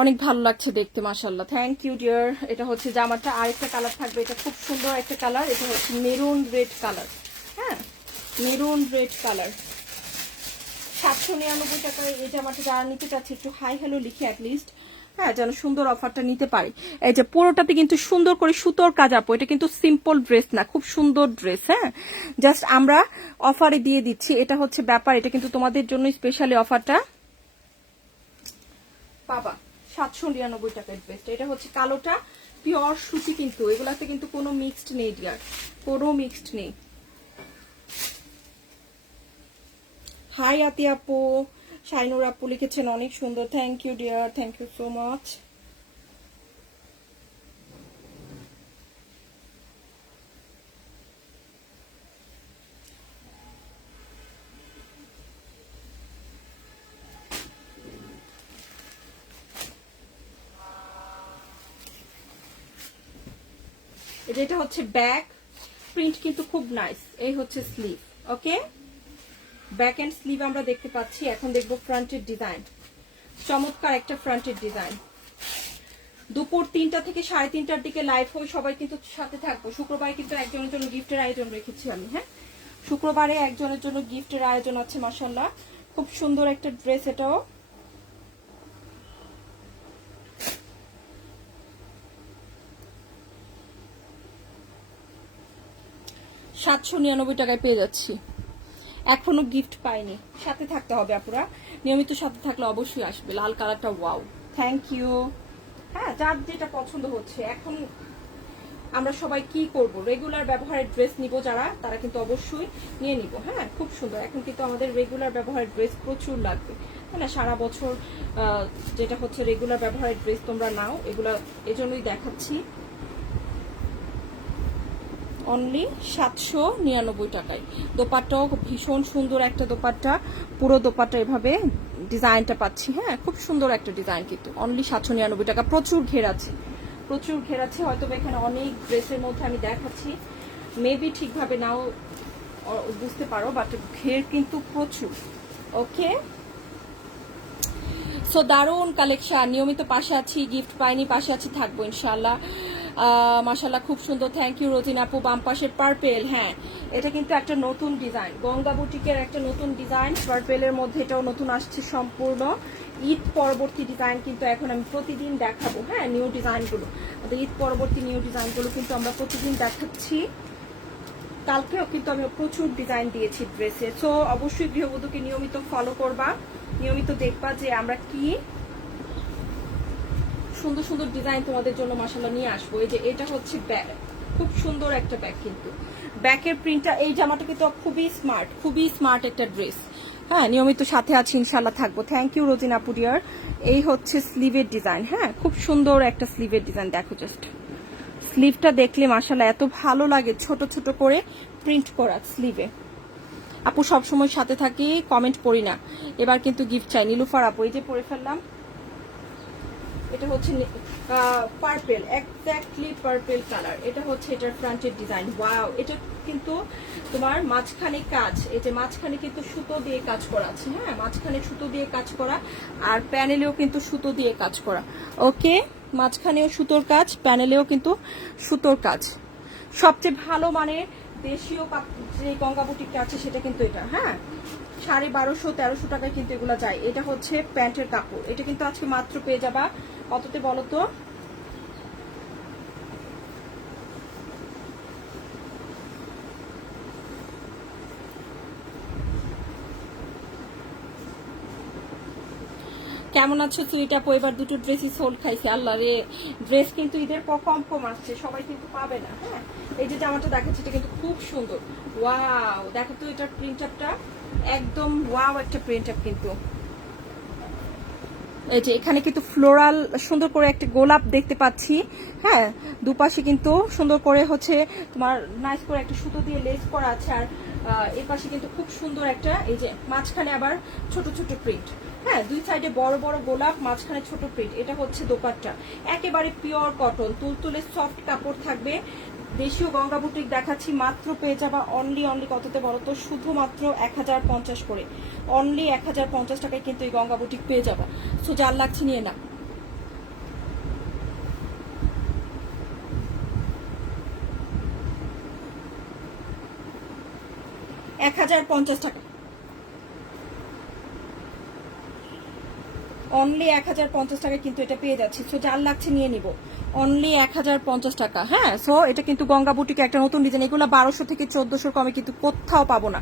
অনেক ভালো লাগছে দেখতে, মাশাআল্লাহ, থ্যাংক ইউ ডিয়ার। এটা হচ্ছে জামাটা, আরেকটা কালার থাকবে, এটা খুব সুন্দর একটা কালার, এটা হচ্ছে মেরুন রেড কালার। হ্যাঁ, মেরুন রেড কালার, 799 টাকায় এই জামাটা যারা নিতে চাচ্ছে একটু হাই হ্যালো লিখে অ্যাটলিস্ট, হ্যাঁ যেন সুন্দর অফারটা নিতে পারি। এই যে পুরোটাতে কিন্তু সুন্দর করে সুতোর কাজ আপু, এটা কিন্তু সিম্পল ড্রেস না, খুব সুন্দর ড্রেস। হ্যাঁ, জাস্ট আমরা অফারে দিয়ে দিচ্ছি, এটা হচ্ছে ব্যাপার। এটা কিন্তু তোমাদের জন্য স্পেশালি অফারটা পাবা 799 টাকার ড্রেসটা। এটা হচ্ছে কালোটা, পিওর সুতি কিন্তু, এগুলাতে কিন্তু কোনো মিক্সড নেই ডিয়ার, কোনো মিক্সড নেই। হাই আতি আপু, শাইনুর আপু লিখেছেন অনেক সুন্দর, thank you dear, thank you so much. এটা হচ্ছে ব্যাক, প্রিন্ট কিন্তু খুব নাইস। এই হচ্ছে sleeve. Okay, back and sleeve আমরা দেখতে পাচ্ছি। এখন দেখবো ফ্রন্টের ডিজাইন, চমৎকার একটা ফ্রন্টের ডিজাইন। দুপুর 3টা থেকে 3:30টার দিকে লাইভ হয়ে সবাই কিন্তু সাথে থাকবো। শুক্রবারে কিন্তু একজনের জন্য গিফটের আয়োজন রেখেছি আমি। হ্যাঁ, শুক্রবারে একজনের জন্য গিফটের আয়োজন আছে, মাশাআল্লাহ খুব সুন্দর একটা ড্রেস। এটাও টাকায় পেয়ে যাচ্ছি। এখনো গিফট পাইনি, সাথে থাকতে হবে আপুরা, নিয়মিত সাথে থাকলে অবশ্যই আসবে। লাল কালারটা ওয়াও, থ্যাংক ইউ। হ্যাঁ, যার যেটা পছন্দ হচ্ছে। এখন আমরা সবাই কি করব, রেগুলার ব্যবহারের ড্রেস নিব যারা, তারা কিন্তু অবশ্যই নিয়ে নিব। হ্যাঁ, খুব সুন্দর। এখন কিন্তু আমাদের রেগুলার ব্যবহারের ড্রেস প্রচুর লাগবে, হ্যাঁ না, সারা বছর যেটা হচ্ছে রেগুলার ব্যবহারের ড্রেস তোমরা নাও, এগুলা এজন্যই দেখাচ্ছি। অনলি 799 টাকায়। দোপাট্টাও ভীষণ সুন্দর একটা দোপাট্টা, পুরো দোপাট্টা এভাবে ডিজাইনটা পাচ্ছি। হ্যাঁ, খুব সুন্দর একটা ডিজাইন কিন্তু। অনলি 799 টাকা, প্রচুর ঘের আছে, প্রচুর ঘের আছে, হয়তো এখানে অনেক ড্রেসের মধ্যে আমি দেখাচ্ছি, মেবি ঠিকভাবে নাও বুঝতে পারো, বাট ঘের কিন্তু প্রচুর। ওকে, সো দারুণ কালেকশন, নিয়মিত পাশে আছি, গিফট পাইনি, পাশে আছি, থাকবো ইনশাল্লাহ। মাশাল্লাহ খুব সুন্দর, থ্যাংক ইউ রোজিন আপু। বাম পাশে পার্পেল, হ্যাঁ এটা কিন্তু একটা নতুন ডিজাইন, গঙ্গা বুটিকের একটা নতুন ডিজাইন, পার্পেলের মধ্যে এটাও নতুন আসছে সম্পূর্ণ ঈদ পরবর্তী ডিজাইন, কিন্তু এখন আমি প্রতিদিন দেখাবো। হ্যাঁ, নিউ ডিজাইনগুলো, ঈদ পরবর্তী নিউ ডিজাইনগুলো কিন্তু আমরা প্রতিদিন দেখাচ্ছি। কালকেও কিন্তু আমি প্রচুর ডিজাইন দিয়েছি ড্রেসে, সো অবশ্যই গৃহবধূকে নিয়মিত ফলো করবা, নিয়মিত দেখবা যে আমরা কি সুন্দর সুন্দর ডিজাইন তোমাদের জন্য মাশাআল্লাহ নিয়ে আসবো। এই যে এটা হচ্ছে ব্যাগ, খুব সুন্দর একটা ব্যাগ, কিন্তু ব্যাকের প্রিন্টটা, এই জামাটা কিন্তু খুবই স্মার্ট একটা ড্রেস। হ্যাঁ, নিয়মিত সাথে আছি ইনশাল্লাহ, থাকবো। থ্যাংক ইউ রোজিন আপু ডিয়ার। এই হচ্ছে স্লিভের ডিজাইন, হ্যাঁ খুব সুন্দর একটা স্লিভের ডিজাইন, দেখো জাস্ট স্লিভটা দেখলে মাশাআল্লাহ এত ভালো লাগে, ছোট ছোট করে প্রিন্ট করা স্লিভে। আপু সবসময় সাথে থাকি, কমেন্ট পড়ি না, এবার কিন্তু গিফট চাই। নীলুফার আপু, এই যে পরে ফেললাম, এটা হচ্ছে পার্পেল, এক্স্যাক্টলি পার্পেল কালার, এটা হচ্ছে এটার ফ্রন্টের ডিজাইন। ওয়াও, এটা কিন্তু তোমার মাঝখানে কাজ, এই যে মাঝখানে কিন্তু সুতো দিয়ে কাজ করা আছে। হ্যাঁ, মাঝখানে সুতো দিয়ে কাজ করা, আর প্যানেলেও কিন্তু সুতো দিয়ে কাজ করা। ওকে, মাঝখানেও সুতোর কাজ, প্যানেলেও কিন্তু সুতোর কাজ। সবচেয়ে ভালো মানের দেশীয় যে গঙ্গা বুটিকটা আছে সেটা কিন্তু এটা। হ্যাঁ, 1250-1300 টাকায় কিন্তু এগুলো যায়। এটা হচ্ছে প্যান্টের কাপড়, এটা কিন্তু আজকে মাত্র পেয়ে যাবা কততে বলো তো? কেমন আছো সুইট আপু? এবার দুটো ড্রেসই সোল্ড খাইছে, আল্লাহ রে। ড্রেস কিন্তু ঈদের পর কম কম আসছে, সবাই কিন্তু পাবে না। হ্যাঁ, এই যে জামাটা দেখাচ্ছে এটা কিন্তু খুব সুন্দর। ওয়াও, দেখো তো এটার প্রিন্ট আপটা, একদম ওয়াও একটা প্রিন্ট আপ কিন্তু। এই যে এখানে কিন্তু ফ্লোরাল সুন্দর করে একটা গোলাপ দেখতে পাচ্ছি। হ্যাঁ, দুপাশে কিন্তু সুন্দর করে হচ্ছে তোমার নাইস করে একটা সুতো দিয়ে লেস করা আছে, আর এই পাশে কিন্তু খুব সুন্দর একটা, এই যে মাঝখানে আবার ছোট ছোট প্রিন্ট। হ্যাঁ, দুই সাইডে বড় বড় গোলাপ, মাঝখানে ছোট প্রিন্ট। এটা হচ্ছে দোপাট্টা, একেবারে পিওর কটন, তুলতুলে সফট কাপড় থাকবে। দেশীয় গঙ্গা বুটিক দেখাচ্ছি, মাত্র পেয়ে যাবা অনলি কততে বলো তো? শুধুমাত্র 1050 করে, অনলি 1050 টাকায় কিন্তু এই গঙ্গা বুটিক পেয়ে যাবা। সো যার লাগছে নিয়ে না। টাকা, অনলি 1050 টাকায় কিন্তু এটা পেয়ে যাচ্ছি। সো যার লাগছে নিয়ে নিব, অনলি 1050 টাকা। হ্যাঁ, সো এটা কিন্তু গঙ্গা বুটিকে একটা নতুন ডিজাইন, এগুলো 1200 থেকে 1400 কমে কিন্তু কোথাও পাবো না।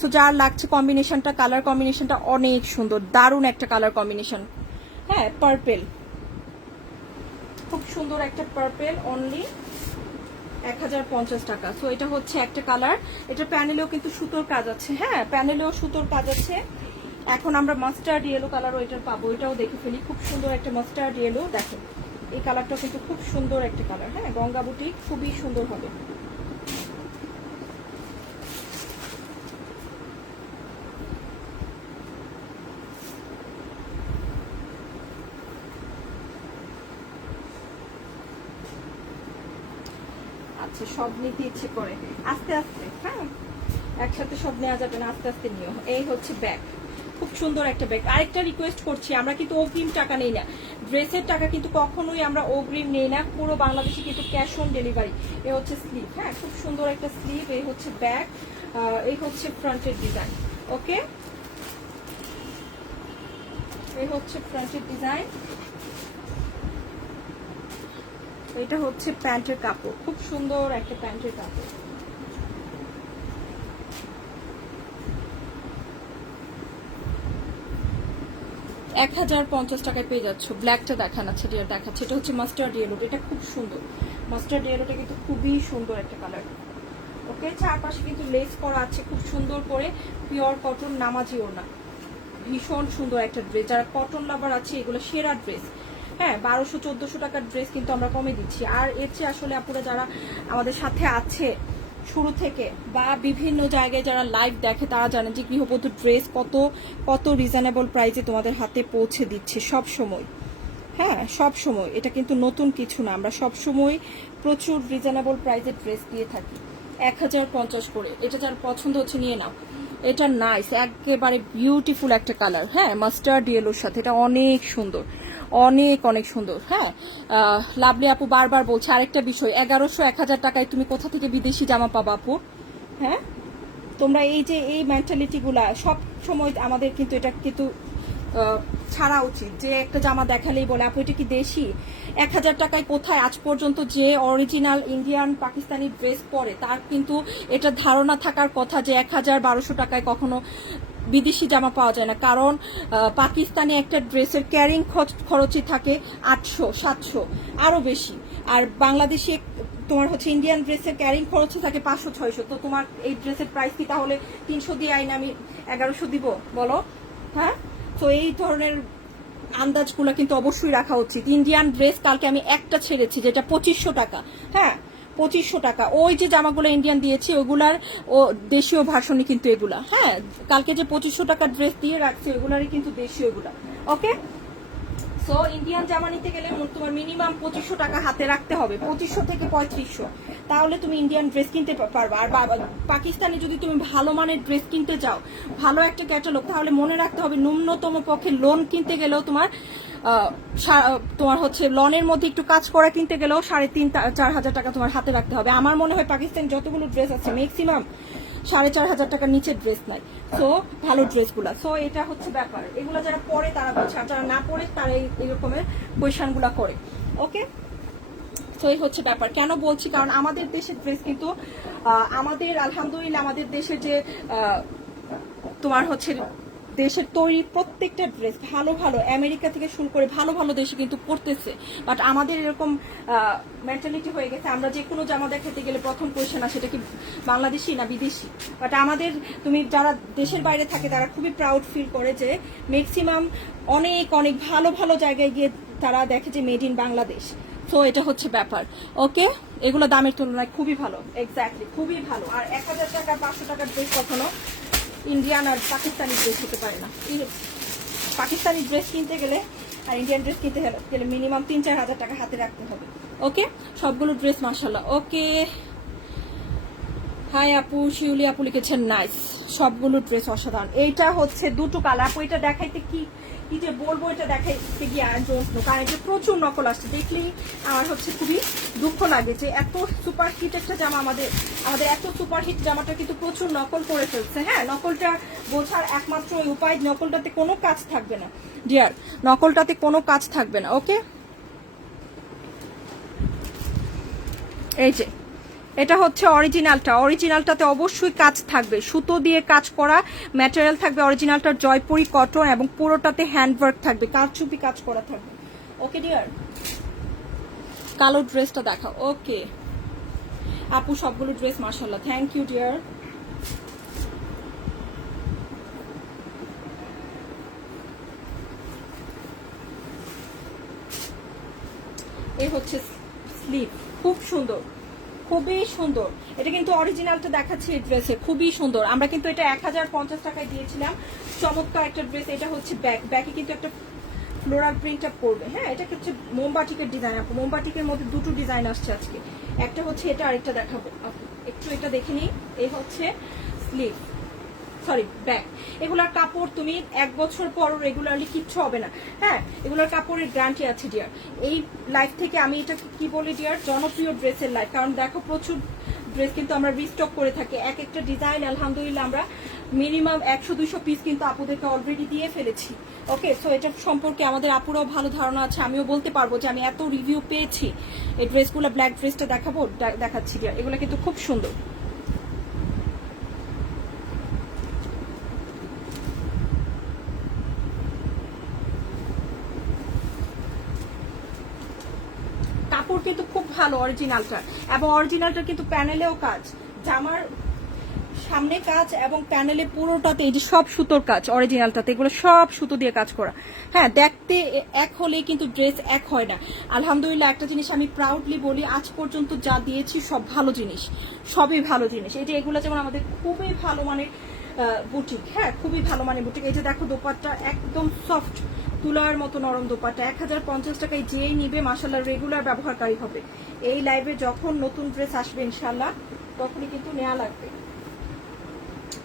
সো যার লাগছে, কম্বিনেশনটা, কালার কম্বিনেশনটা অনেক সুন্দর, দারুণ একটা কালার কম্বিনেশন। হ্যাঁ, পার্পেল, খুব সুন্দর একটা পার্পেল, অনলি 1050 টাকা। সো এটা হচ্ছে একটা কালার, এটা প্যানেলেও কিন্তু সুতোর কাজ আছে। হ্যাঁ, প্যানেলেও সুতোর কাজ আছে। এখন আমরা মাস্টার্ড ইয়েলো কালারও এটার পাবো, এটাও দেখে ফেলি। খুব সুন্দর একটা মাস্টার্ড ইয়েলো, দেখো এই কালারটাও কিন্তু খুব সুন্দর একটা কালার। হ্যাঁ, গঙ্গা বুটিক খুবই সুন্দর হবে। আচ্ছা, সব নিতে ইচ্ছে করে, আস্তে আস্তে। হ্যাঁ, একসাথে সব নেওয়া যাবে না, আস্তে আস্তে নিও। এই হচ্ছে ব্যাগ, খুব সুন্দর একটা ব্যাগ। আরেকটা রিকোয়েস্ট করছি, আমরা কিন্তু অগ্রিম টাকা নেই না, ড্রেসের টাকা কিন্তু কখনোই আমরা অগ্রিম নেই না, পুরো বাংলাদেশে কিন্তু ক্যাশ অন ডেলিভারি। এই হচ্ছে স্লিভ, হ্যাঁ খুব সুন্দর একটা স্লিভ। এই হচ্ছে ব্যাগ, এই হচ্ছে ফ্রন্টের ডিজাইন। ওকে, এই হচ্ছে ফ্রন্টের ডিজাইন, এটা হচ্ছে প্যান্টের কাপড়, খুব সুন্দর একটা প্যান্টের কাপড়। এক 1050 টাকায় পেয়ে যাচ্ছ। ব্ল্যাকটা দেখান, আচ্ছা ডিয়ার দেখাচ্ছে, এটা হচ্ছে মাস্টার্ড ইয়েলো, এটা খুব সুন্দর। মাস্টার্ড ইয়েলোটা কিন্তু খুবই সুন্দর একটা কালার। ওকে, চারপাশে কিন্তু লেস করা আছে খুব সুন্দর করে, পিওর কটন, নামাজি ওড়না, ভীষণ সুন্দর একটা ড্রেস। যারা কটন লাভার আছে, এগুলো সেরা ড্রেস। হ্যাঁ, 1200-1400 টাকার ড্রেস কিন্তু আমরা কমে দিচ্ছি। আর এর চেয়ে আসলে আপুরা যারা আমাদের সাথে আছে শুরু থেকে বা বিভিন্ন জায়গায় যারা লাইভ দেখে, তারা জানে যে গৃহবধূ ড্রেস কত কত রিজনেবল প্রাইসে তোমাদের হাতে পৌঁছে দিচ্ছে সব সময়। হ্যাঁ, সব সময় এটা কিন্তু নতুন কিছু না, আমরা সব সময় প্রচুর রিজনেবল প্রাইসের ড্রেস দিয়ে থাকি। 1050 করে। এটা যার পছন্দ হচ্ছে নিয়ে নাও। এটা নাইস, একেবারে বিউটিফুল একটা কালার। হ্যাঁ, মাস্টার্ড ইয়েলোর সাথে এটা অনেক সুন্দর, অনেক অনেক সুন্দর। হ্যাঁ, লাভলি আপু বারবার বলছে আরেকটা বিষয়, 1100-1000 টাকায় তুমি কোথা থেকে বিদেশি জামা পাবা আপু? হ্যাঁ, তোমরা এই যে এই মেন্টালিটিগুলা সব সময় আমাদের কিন্তু এটা কিন্তু ছাড়া উচিত। যে একটা জামা দেখালেই বলে আপু এটা কি দেশি? 1000 টাকায় কোথায় আজ পর্যন্ত যে অরিজিনাল ইন্ডিয়ান পাকিস্তানি ড্রেস পরে তার কিন্তু এটা ধারণা থাকার কথা যে 1000-1200 টাকায় কখনো বিদেশি জামা পাওয়া যায় না। কারণ পাকিস্তানি একটা ড্রেসের ক্যারিং খরচই থাকে 800-700 আরো বেশি, আর বাংলাদেশি তোমার হচ্ছে ইন্ডিয়ান ড্রেসের ক্যারিং খরচ থাকে 500-600। তো তোমার এই ড্রেসের প্রাইস কি তাহলে 300 দিয়ে আইন আমি 1100 দিব বলো? হ্যাঁ, তো এই ধরনের আন্দাজগুলো কিন্তু অবশ্যই রাখা উচিত। ইন্ডিয়ান ড্রেস কালকে আমি একটা ছেড়েছি যেটা 2500 টাকা। হ্যাঁ, 2500 টাকা। ওই যে জামাগুলো ইন্ডিয়ান দিয়েছি ওগুলার ও দেশীয় ভার্সনই কিন্তু এগুলা। হ্যাঁ, কালকে যে 2500 টাকার ড্রেস দিয়ে রাখছি ওগুলারই কিন্তু দেশীয় এগুলা। ওকে, সো ইন্ডিয়ান জামা নিতে গেলে তোমার মিনিমাম 2500 টাকা হাতে রাখতে হবে, 2500 থেকে 3500, তাহলে তুমি ইন্ডিয়ান ড্রেস কিনতে পারবা। আর পাকিস্তানি যদি তুমি ভালো মানের ড্রেস কিনতে চাও, ভালো একটা ক্যাটালগ, তাহলে মনে রাখতে হবে ন্যূনতম পক্ষে লোন কিনতে গেলেও তোমার হচ্ছে লনের মধ্যে একটু কাজ করা কিনতে গেলেও 3500-4000 টাকা তোমার হাতে রাখতে হবে। আমার মনে হয় পাকিস্তান যতগুলো ড্রেস আছে ম্যাক্সিমাম 4500 টাকার নিচে ড্রেস নাই। সো ভালো ড্রেসগুলা, সো এটা হচ্ছে ব্যাপার। এগুলো যারা পরে তারা বলছে, আর যারা না পরে তারা এই রকমের কোয়েশনগুলা করে। ওকে, তো এই হচ্ছে ব্যাপার। কেন বলছি, কারণ আমাদের দেশের ড্রেস কিন্তু আমাদের আলহামদুলিল্লাহ আমাদের দেশের যে তোমার হচ্ছে দেশের তৈরি প্রত্যেকটা ড্রেস ভালো ভালো, আমেরিকা থেকে শুরু করে ভালো ভালো দেশে কিন্তু পড়তেছে। বাট আমাদের এরকম মেন্টালিটি হয়ে গেছে, আমরা যে কোনো জামা দেখাতে গেলে প্রথম কোয়েশ্চেন আসে এটা কি বাংলাদেশি না বিদেশি। বাট আমাদের তুমি যারা দেশের বাইরে থাকে তারা খুবই প্রাউড ফিল করে যে ম্যাক্সিমাম অনেক অনেক ভালো ভালো জায়গায় গিয়ে তারা দেখে যে মেড ইন বাংলাদেশ। তো এটা হচ্ছে ব্যাপার। ওকে, এগুলো দামের তুলনায় খুবই ভালো, এক্স্যাক্টলি খুবই ভালো। আর 1000 টাকা 500 টাকার ড্রেস কখনো ইন্ডিয়ান আর পাকিস্তানি ড্রেস হতে পারে না। পাকিস্তানি ড্রেস কিনতে গেলে আর ইন্ডিয়ান ড্রেস কিনতে গেলে মিনিমাম 3-4 হাজার টাকা হাতে রাখতে হবে। ওকে, সবগুলো ড্রেস মাশাআল্লাহ। ওকে, হাই আপু, শিউলি আপু লিখেছেন নাইস, সবগুলো ড্রেস অসাধারণ। এইটা হচ্ছে দুটো কালার আপু, এটা দেখাইতে কি কি যে বলবো, এটা দেখাইতে গিয়ে আর জন্য কারণ এটা প্রচুর নকল আসছে। দেখলেই আমার হচ্ছে খুবই দুঃখ লাগে যে এত সুপার হিট একটা জামা, আমাদের এত সুপার হিট জামাটা কিন্তু প্রচুর নকল করে ফেলছে। হ্যাঁ, নকলটা বোঝার একমাত্র উপায়, নকলটাতে কোনো কাজ থাকবে না ডিয়ার, নকলটাতে কোনো কাজ থাকবে না। ওকে, এই যে এটা হচ্ছে অরিজিনালটাতে অবশ্যই কাজ থাকবে, সুতো দিয়ে কাজ করা ম্যাটেরিয়াল থাকবে। অরিজিনালটার জয়পুরি কটন এবং পুরোটাতে হ্যান্ডওয়ার্ক থাকবে, কারচুপি কাজ করা থাকবে। ওকে ডিয়ার, কালো ড্রেসটা দেখাও। ওকে আপু, সবগুলো ড্রেস মাশাআল্লাহ, থ্যাংক ইউ ডিয়ার। এই হচ্ছে স্লিভ, খুব সুন্দর, খুবই সুন্দর। এটা কিন্তু অরিজিনালটা দেখাচ্ছি এই ড্রেসে, খুবই সুন্দর। আমরা কিন্তু এটা 1050 টাকায় দিয়েছিলাম, চমৎকার একটা ড্রেস। এটা হচ্ছে ব্যাকে কিন্তু একটা ফ্লোরাল প্রিন্ট আপ করবে। হ্যাঁ, এটা হচ্ছে মোমবাটিকের ডিজাইন আপু, মোমবাটিকের মধ্যে দুটো ডিজাইন আসছে আজকে, একটা হচ্ছে এটা আরেকটা দেখাবো আপু, একটু এটা দেখে নিই। এই হচ্ছে স্লিভ, সরি ব্যাক। এগুলার কাপড় তুমি 1 বছর পর রেগুলারলি কিচ্ছু হবে না। হ্যাঁ, এগুলোর কাপড়ের গ্যারান্টি আছে ডিয়ার। এই লাইফ থেকে আমি এটা কি বলি ডিয়ার, জনপ্রিয় ড্রেসের লাইফ। কারণ দেখো প্রচুর ড্রেস কিন্তু আমরা রিস্টক করে থাকি, এক একটা ডিজাইন আলহামদুলিল্লাহ আমরা মিনিমাম 100-200 পিস কিন্তু আপুদেরকে অলরেডি দিয়ে ফেলেছি। ওকে, সো এটা সম্পর্কে আমাদের আপুরাও ভালো ধারণা আছে, আমিও বলতে পারবো যে আমি এত রিভিউ পেয়েছি। এই ড্রেসগুলো, ব্ল্যাক ড্রেসটা দেখাবো, দেখাচ্ছি ডিয়ার, এগুলো কিন্তু খুব সুন্দর। কাপড় কিন্তু খুব ভালো অরিজিনালটা, এবং অরিজিনালটা কিন্তু প্যানেলেও কাজ, জামার সামনে কাজ এবং প্যানেলে পুরোটাতে এই যে সব সুতোর কাজ অরিজিনালটাতে, এগুলো সব সুতো দিয়ে কাজ করা। হ্যাঁ, দেখতে এক হলেই কিন্তু ড্রেস এক হয় না। আলহামদুলিল্লাহ একটা জিনিস আমি প্রাউডলি বলি, আজ পর্যন্ত যা দিয়েছি সব ভালো জিনিস, সবই ভালো জিনিস। এই যে এগুলো যেমন আমাদের খুবই ভালো মানের বুটিক, হ্যাঁ খুবই ভালো মানের বুটিক। এই যে দেখো দোপাট্টা একদম সফট, তুলার মতো নরম দোপাট্টা। 1050 টাকায় যেই নিবে মাশাআল্লাহ রেগুলার ব্যবহারকারী হবে। এই লাইভে যখন নতুন ড্রেস আসবে ইনশাআল্লাহ তখনই কিন্তু নেওয়া লাগবে।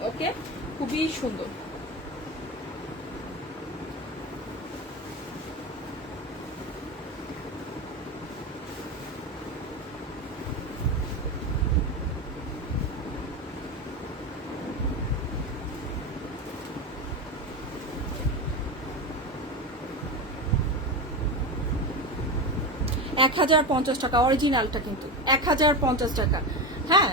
ওকে, খুবই সুন্দর। টাকা অরিজিনালটা, কিন্তু 1050 টাকা। হ্যাঁ,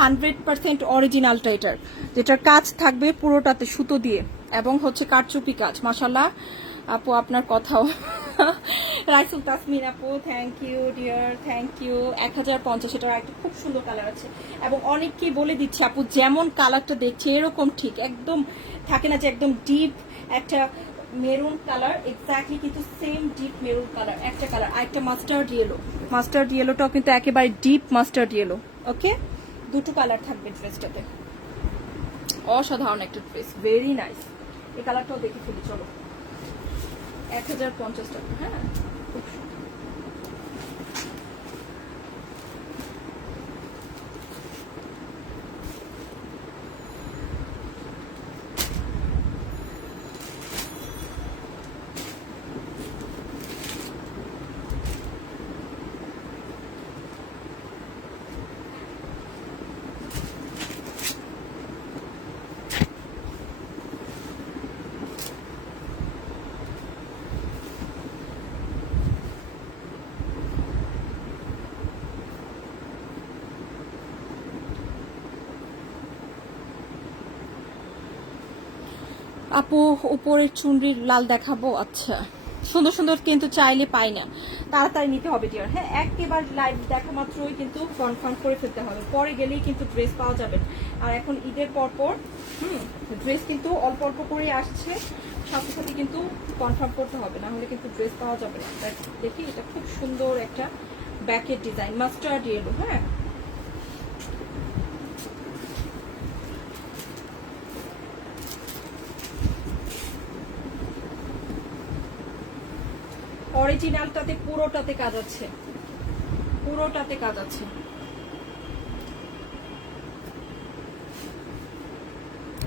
100% অরিজিনালটা এটার, যেটার কাজ থাকবে পুরোটাতে সুতো দিয়ে এবং হচ্ছে কারচুপি কাজ। মাশাআল্লাহ আপু আপনার কথাও রাইসুল তাসমিন আপু, thank you dear, thank you. 1050, এটার একটা খুব সুন্দর কালার আছে এবং অনেককেই বলে দিচ্ছি আপু যেমন কালারটা দেখছি এরকম ঠিক একদম থাকে না যে একদম ডিপ একটা মেরুন কালার, এক্স্যাক্টলি কিন্তু সেম ডিপ মেরুন কালার একটা কালার। আরেকটা মাস্টার্ড ইয়েলো, মাস্টার্ড ইয়েলোটাও কিন্তু একেবারে ডিপ মাস্টার্ড ইয়েলো। ওকে, দুটো কালার থাকবে ড্রেসটাতে, অসাধারণ একটা ড্রেস, ভেরি নাইস। এই কালারটাও দেখে ফেলি চলো। 1050 টাকা। হ্যাঁ, খুব সুন্দর। আপু উপরের চুনরির লাল দেখাবো? আচ্ছা, সুন্দর সুন্দর কিন্তু চাইলে পাই না, তাড়াতাড়ি নিতে হবে ডিয়ার। হ্যাঁ, একেবারে লাইভ দেখা মাত্রই কিন্তু কনফার্ম করে ফেলতে হবে, পরে গেলেই কিন্তু ড্রেস পাওয়া যাবে। আর এখন ঈদের পরপর ড্রেস কিন্তু অল্প অল্প করে আসছে, সাথে সাথে কিন্তু কনফার্ম করতে হবে, না হলে কিন্তু ড্রেস পাওয়া যাবে না। দেখি, এটা খুব সুন্দর একটা ব্যাকের ডিজাইন, মাস্টার্ড ইয়েলো। হ্যাঁ, অরিজিনালটাতে পুরোটাতে কাজ আছে, পুরোটাতে কাজ আছে।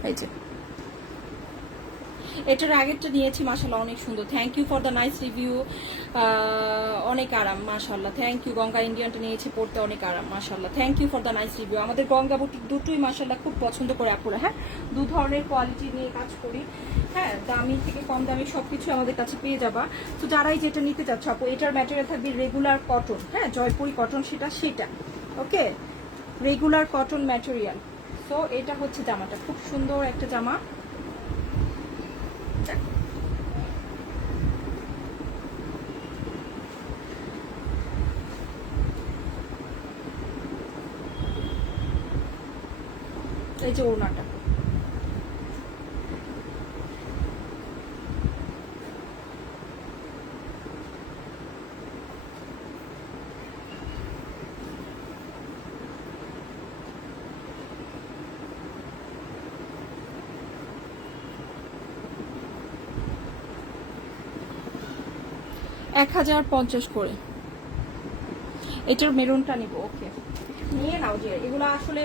এই যে এটার আগেরটা নিয়েছি, মাশাআল্লাহ অনেক সুন্দর, thank you for the nice review. অনেক আরাম মাশাআল্লাহ, থ্যাংক ইউ। গঙ্গা ইন্ডিয়ানটা নিয়েছি, পড়তে অনেক আরাম মাশাআল্লাহ, thank you for the nice review. আমাদের গঙ্গা বুটিক দুটোই মাশাআল্লাহ খুব পছন্দ করে আপুরা। হ্যাঁ, দু ধরনের কোয়ালিটি নিয়ে কাজ করি। হ্যাঁ, দামি থেকে কম দামি সবকিছু আমাদের কাছে পেয়ে যাবা। তো যারাই যেটা নিতে চাচ্ছ আপু, এটার ম্যাটেরিয়াল থাকবে রেগুলার কটন। হ্যাঁ, জয়পুরি কটন, সেটা ওকে, রেগুলার কটন ম্যাটেরিয়াল। তো এটা হচ্ছে জামাটা, খুব সুন্দর একটা জামা। এই যে ওড়নাটা, $1050 করে। এটার মেরুনটা নিব। ওকে, নিয়ে নাও। যে এগুলো আসলে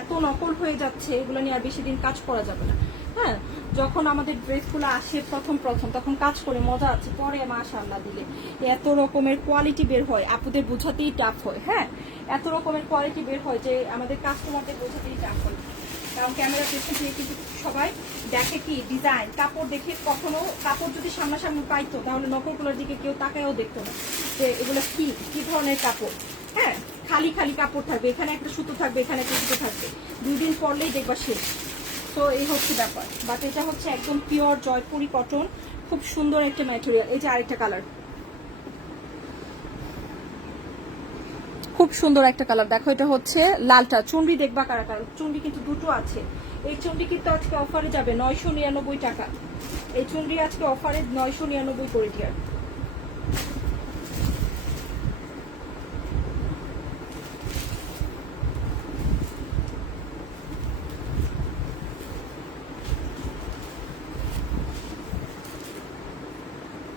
এত নকল হয়ে যাচ্ছে, এগুলো নিয়ে আর বেশি দিন কাজ করা যাবে না। হ্যাঁ, যখন আমাদের ড্রেসগুলো আসে প্রথম তখন কাজ করে মজা আছে, পরে মাশাআল্লাহ দিলে এত রকমের কোয়ালিটি বের হয়, আপুদের বোঝাতেই টাফ হয়। হ্যাঁ, এত রকমের কোয়ালিটি বের হয় যে আমাদের কাস্টমারদের বোঝাতেই টাফ হয়, কারণ ক্যামেরা পেছন থেকে কিন্তু সবাই দেখে কি ডিজাইন, কাপড় দেখে। কখনো কাপড় যদি সামনাসামনি পাইতো তাহলে নকলগুলোর দিকে কেউ তাকায়ও দেখতো না যে এগুলো কি ধরনের কাপড়। হ্যাঁ, খালি খালি কাপড় থাকবে, এখানে একটা সুতো থাকবে, এখানে একটা সুতো থাকবে, 2 দিন পরলেই দেখবা শেষ। তো এই হচ্ছে ব্যাপার। বাট এটা হচ্ছে একদম পিওর জয়পুরি কটন, খুব সুন্দর একটা ম্যাটেরিয়াল। এই যে আরেকটা কালার, খুব সুন্দর একটা কালার, দেখো এটা হচ্ছে লালটা। চুনরি দেখবা কারা কারণ চুনরি কিন্তু দুটো আছে। এই চুনরি কিন্তু আজকে অফারে যাবে 999 টাকা। এই চুনরি আজকে অফারে 999 করে দিয়ার।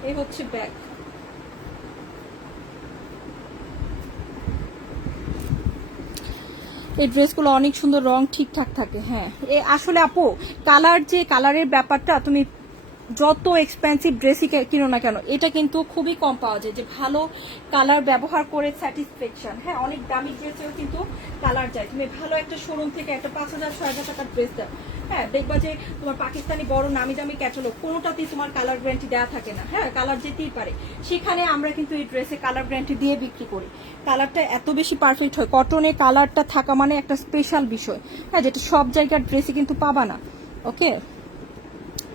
এই হচ্ছে ব্যাগ। এই ড্রেসগুলো অনেক সুন্দর, রং ঠিকঠাক থাকে। হ্যাঁ আসলে আপু কালারের ব্যাপারটা তুমি যত এক্সপেন্সিভ ড্রেসই কিনো না কেন, এটা কিন্তু খুবই কম পাওয়া যায় যে ভালো কালার ব্যবহার করে স্যাটিসফ্যাকশন। হ্যাঁ, অনেক দামি ড্রেসেও কিন্তু কালার যায়। তুমি ভালো একটা শোরুম থেকে একটা 5,000-6,000 টাকার ড্রেস দাও, হ্যাঁ দেখবা যে তোমার পাকিস্তানি বড় নামি দামি ক্যাটালগ কোনোটাতেই তোমার কালার গ্যারান্টি দেওয়া থাকে না। হ্যাঁ, কালার যেতেই পারে, সেখানে আমরা কিন্তু এই ড্রেসে কালার গ্যারান্টি দিয়ে বিক্রি করি। কালারটা এত বেশি পারফেক্ট হয়, কটনে কালারটা থাকা মানে একটা স্পেশাল বিষয়। হ্যাঁ, যেটা সব জায়গার ড্রেসে কিন্তু পাবা না। ওকে,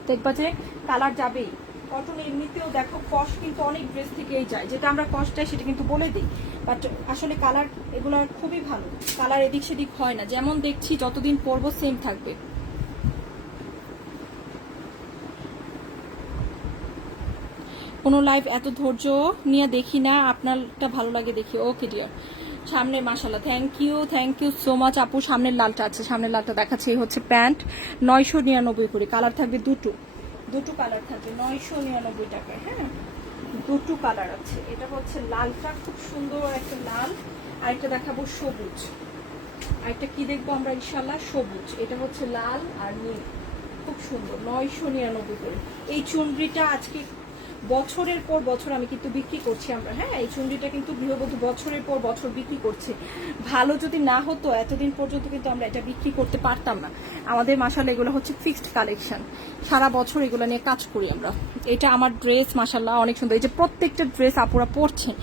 দেখবা যে কালার যাবেই। কটন এমনিতেও দেখো কস কিন্তু অনেক ড্রেস থেকেই যায়, যেটা আমরা কস চাই সেটা কিন্তু বলে দিই, বাট আসলে কালার এগুলো খুবই ভালো। কালার এদিক সেদিক হয় না, যেমন দেখছি যতদিন পরবো সেম থাকবে। কোনো লাইভ এত ধৈর্য নিয়ে দেখি না, আপনারটা ভালো লাগে দেখি। ওকে ডিয়ার, সামনে মাশাল্লাহ, থ্যাংক ইউ সো মাচ আপু। সামনের লালটা আছে, সামনের লালটা দেখাচ্ছে। এই হচ্ছে প্যান্ট, 999 করে। কালার থাকবে দুটো কালার থাকবে 999 টাকায়। হ্যাঁ, দুটো কালার আছে। এটা হচ্ছে লালটা, খুব সুন্দর একটা লাল। আরেকটা দেখাবো সবুজ, আরেকটা কি দেখবো আমরা ইনশাল্লাহ, সবুজ। এটা হচ্ছে লাল আর নীল, খুব সুন্দর, 999 করে। এই চুনরিটা আজকে বছরের পর বছর আমি কিন্তু বিক্রি করছি আমরা। হ্যাঁ, এই চুনরিটা কিন্তু গৃহবধূ বছরের পর বছর বিক্রি করছে। ভালো যদি না হতো এতদিন পর্যন্ত কিন্তু আমরা এটা বিক্রি করতে পারতাম না। আমাদের মাশাআল্লাহ এগুলো হচ্ছে ফিক্সড কালেকশন, সারা বছর এগুলো নিয়ে কাজ করি আমরা। এটা আমার ড্রেস মাশাআল্লাহ অনেক সুন্দর। এই যে প্রত্যেকটা ড্রেস আপুরা পরছেন,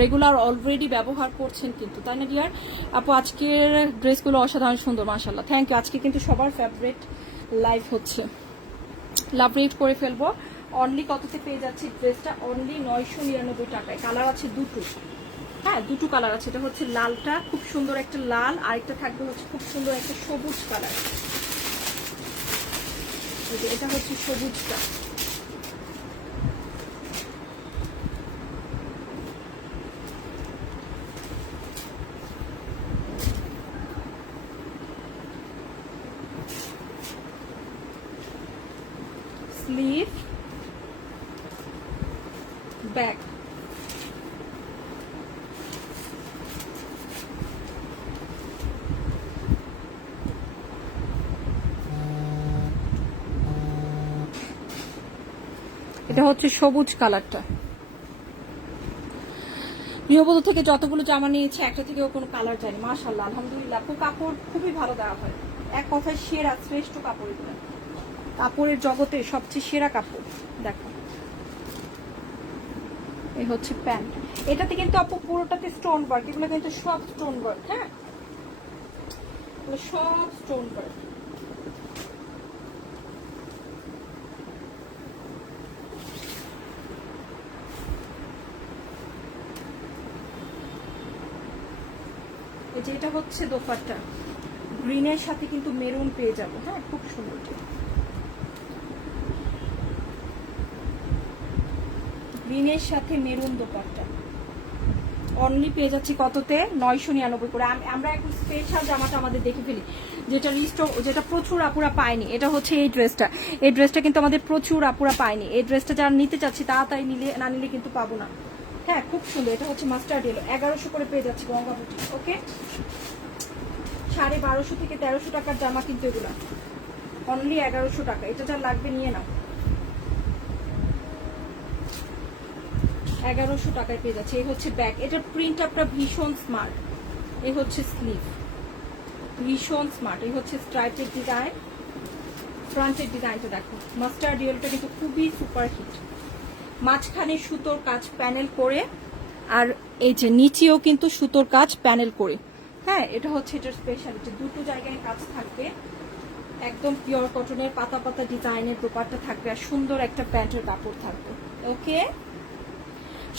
রেগুলার অলরেডি ব্যবহার করছেন কিন্তু, তাই না ডিয়ার? আপু আজকের ড্রেসগুলো অসাধারণ সুন্দর মাশাআল্লাহ, থ্যাংক ইউ। আজকে কিন্তু সবার ফেভারিট লাইভ হচ্ছে, লাভ রেট করে ফেলবো। অনলি কততে পেয়ে যাচ্ছি ড্রেসটা? অনলি 999 টাকায়। কালার আছে দুটো, হ্যাঁ দুটো কালার আছে। এটা হচ্ছে লালটা, খুব সুন্দর একটা লাল, আরেকটা থাকবে হচ্ছে খুব সুন্দর একটা সবুজ কালার। এটা হচ্ছে সবুজটা। স্লিভ, ব্যাক, এটা হচ্ছে সবুজ কালারটা। গৃহবধূ থেকে যতগুলো জামা নিয়েছে একটা থেকেও কোনো কালার যায়নি মাশাআল্লাহ, আলহামদুলিল্লাহ। কাপড় খুবই ভালো দেওয়া হয়, এক কথায় সেরা, শ্রেষ্ঠ কাপড় এগুলো। কাপড়ের জগতে সবচেয়ে সেরা কাপড়। দেখো, এই হচ্ছে প্যান্ট। এটাতে কিন্তু আপু পুরোটাতে স্টোন ওয়ার্ক, এগুলো কিন্তু সব স্টোন ওয়ার্ক। হ্যাঁ, সব স্টোন ওয়ার্ক। যেটা হচ্ছে দোপাট্টা, গ্রিনের সাথে কিন্তু মেরুন পেয়ে যাবো। হ্যাঁ, খুব সুন্দর। গ্রিনের সাথে মেরুন দোপাট্টা অনলি পেয়ে যাচ্ছি কততে? 999 করে। আমরা এখন স্পেশাল জামাটা আমাদের দেখে ফেলি, যেটা প্রচুর আপুরা পায়নি। এটা হচ্ছে এই ড্রেসটা। এই ড্রেসটা কিন্তু আমাদের প্রচুর আপুরা পায়নি। এই ড্রেসটা যারা নিতে চাচ্ছি তাড়াতাড়ি না নিলে কিন্তু পাবো না। হ্যাঁ, খুব সুন্দর। এটা হচ্ছে মাস্টার্ড ইয়েলো, 1100 করে পেয়ে যাচ্ছি গঙ্গাবতী। ওকে, 1250 থেকে 1300 টাকার জামা কিন্তু এগুলা, অনলি 1100 টাকা। এটা যা লাগবে নিয়ে নাও, 1100 টাকায় পেয়ে যাচ্ছে। এই হচ্ছে ব্যাক, এটার প্রিন্ট আপনার ভীষণ স্মার্ট। এই হচ্ছে স্লিভ, ভীষণ স্মার্ট। এই হচ্ছে স্ট্রাইপের ডিজাইন, ফ্রন্টের ডিজাইনটা দেখো। মাস্টার্ড ইয়েলোটা কিন্তু খুবই সুপার হিট। মাঝখানে সুতোর কাজ প্যানেল করে, আর এই যে নিচেও কিন্তু সুতোর কাজ প্যানেল করে। হ্যাঁ, এটা হচ্ছে এটার স্পেশালিটি। দুটো জায়গায় কাজ থাকবে, একদম পিওর কটনের পাতা পাতা ডিজাইনের দোপাট্টা থাকবে, আর সুন্দর একটা প্যান্টের কাপড় থাকবে। ওকে,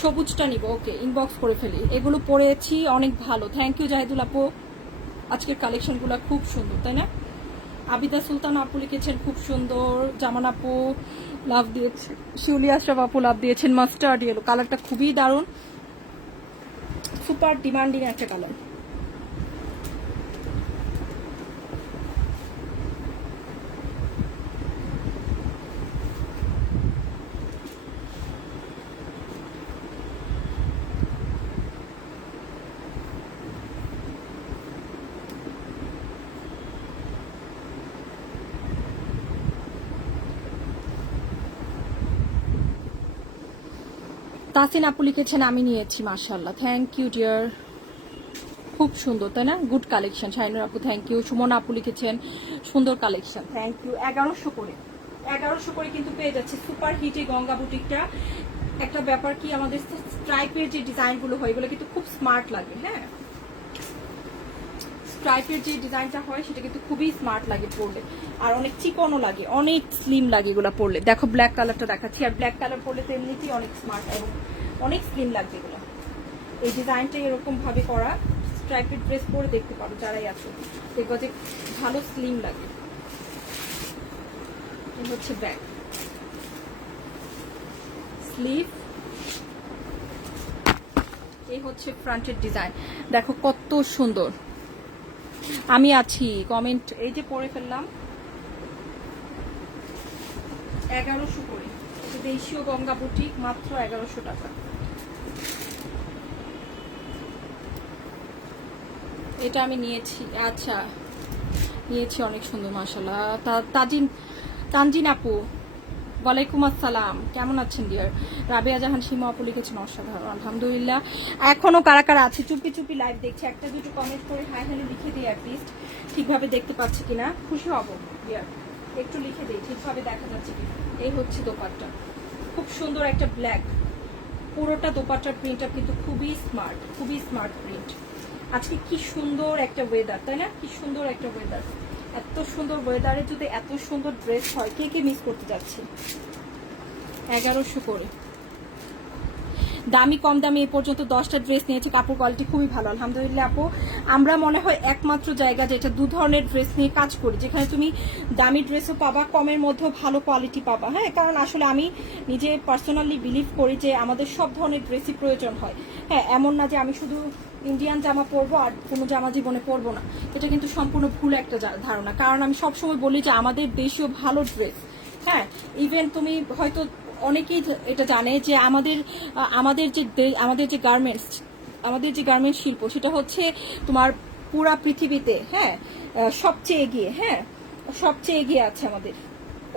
সবুজটা নিব। ওকে, ইনবক্স করে ফেলি। এগুলো পরেছি, অনেক ভালো। থ্যাংক ইউ জাহিদুল আপু, আজকের কালেকশনগুলো খুব সুন্দর, তাই না? আবিদা সুলতান আপু লিখেছেন খুব সুন্দর। জামান আপু লাভ দিয়েছে, শিউলি আশরাফ আপু লাভ দিয়েছেন। মাস্টার্ড ইয়েলো কালারটা খুবই দারুণ, সুপার ডিমান্ডিং একটা কালার। তাসিন আপু লিখেছেন আমি নিয়েছি, মাশাআল্লাহ, থ্যাংক ইউ ডিয়ার, খুব সুন্দর তাই না, গুড কালেকশন। শাইনুর আপু থ্যাংক ইউ। সুমন আপু লিখেছেন সুন্দর কালেকশন, থ্যাংক ইউ। 1100 করে, 1100 করে কিন্তু পেয়ে যাচ্ছে সুপার হিট এই গঙ্গা বুটিকটা। একটা ব্যাপার কি, আমাদের স্ট্রাইপের যে ডিজাইনগুলো হয় এগুলো কিন্তু খুব স্মার্ট লাগে। হ্যাঁ, স্ট্রাইপের যে ডিজাইনটা হয় সেটা কিন্তু খুবই স্মার্ট লাগে পরলে, আর অনেক চিকনও লাগে, অনেক স্লিম লাগে এগুলো পরলে। দেখো ব্ল্যাক কালারটা দেখাচ্ছি, আর ব্ল্যাক কালার পরলে তো এমনিতেই অনেক স্মার্ট এবং অনেক স্লিম লাগবে এগুলো। এই ডিজাইনটা এরকম ভাবে করা, স্ট্রাইপের ড্রেস পরে দেখতে পারো যারাই আছো, দেখবো যে ভালো স্লিম লাগে। এই হচ্ছে ব্যাক, স্লিভ, এই হচ্ছে ফ্রন্টের ডিজাইন। দেখো কত সুন্দর। আমি আছি কমেন্ট এই যে পরে ফেললাম, 1100 করে, দেশীয় গঙ্গা বুটিক, মাত্র 1100 টাকা। এটা আমি নিয়েছি, আচ্ছা নিয়েছি, অনেক সুন্দর মাশাআল্লাহ। তানজিন আপু ওয়ালাইকুম আসসালাম, কেমন আছেন ডিয়ার? রাবেয়া জাহান সীমা আপু লিখেছেন অসাধারণ, আলহামদুলিল্লাহ। এখনো কারা কারা আছে চুপি চুপি লাইভ দেখছে, একটা দুটো কমেন্ট করে হাই হ্যালো লিখে দিই, অ্যাটলিস্ট ঠিকভাবে দেখতে পাচ্ছি কিনা, খুশি হব ডিয়ার, একটু লিখে দিই ঠিকভাবে দেখা যাচ্ছে কিনা। এই হচ্ছে দোপাট্টা, খুব সুন্দর একটা ব্ল্যাক, পুরোটা দোপাট্টার প্রিন্টটা কিন্তু খুবই স্মার্ট প্রিন্ট। আজকে কি সুন্দর একটা ওয়েদার তাই না, কি সুন্দর একটা ওয়েদার। এত সুন্দর ওয়েদারে যদি এত সুন্দর ড্রেস হয়, কে কে মিস করতে যাচ্ছে। 1100 করে, দামি কম দামি এ পর্যন্ত 10টা ড্রেস নিয়েছি, কাপড় কোয়ালিটি খুবই ভালো আলহামদুলিল্লাহ আপু। আমরা মনে হয় একমাত্র জায়গা যেটা দু ধরনের ড্রেস নিয়ে কাজ করি, যেখানে তুমি দামি ড্রেসও পাবা, কমের মধ্যেও ভালো কোয়ালিটি পাবা। হ্যাঁ, কারণ আসলে আমি নিজে পার্সোনালি বিলিভ করি যে আমাদের সব ধরনের ড্রেসই প্রয়োজন হয়। হ্যাঁ, এমন না যে আমি শুধু ইন্ডিয়ান জামা পরবো আর কোনো জামা জীবনে পরবো না, এটা কিন্তু সম্পূর্ণ ভুল একটা ধারণা। কারণ আমি সবসময় বলি যে আমাদের দেশীয় ভালো ড্রেস, হ্যাঁ, ইভেন তুমি হয়তো অনেকেই এটা জানে যে আমাদের যে গার্মেন্টস শিল্প, সেটা হচ্ছে তোমার পুরা পৃথিবীতে, হ্যাঁ, সবচেয়ে এগিয়ে। হ্যাঁ, সবচেয়ে এগিয়ে আছে আমাদের